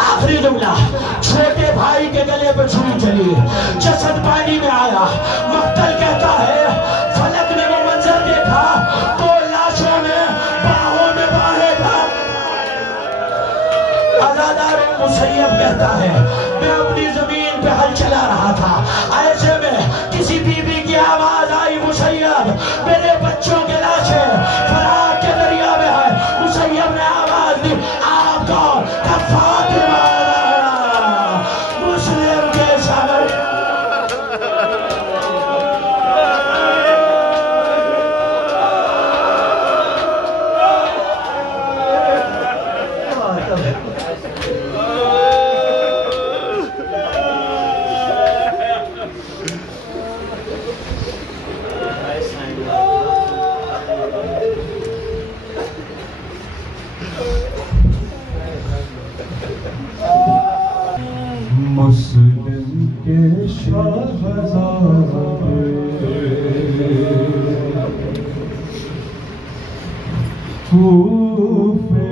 آخری جملہ چھوٹے بھائی کے گلے پہ چھری چلی. جسد پانی میں آیا. مقتل کہتا ہے فلک نے وہ منظر دیکھا. دو لاشوں میں باہوں میں باہیں تھا. عزادار مسیب کہتا ہے میں اپنی زمین پہ ہل چلا رہا تھا. ایسے میں کسی بی بی کی آواز آئی مسیب میرے بچوں کے لاشیں فرات کے دریا میں ہے. مسیب نے آواز دی آپ کون؟ کہ فاطمہ مسلم کے سامنے. مسلم کے شہزادے کوفے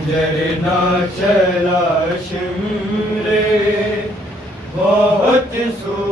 خنجر نہ چلا شمرے بہت سو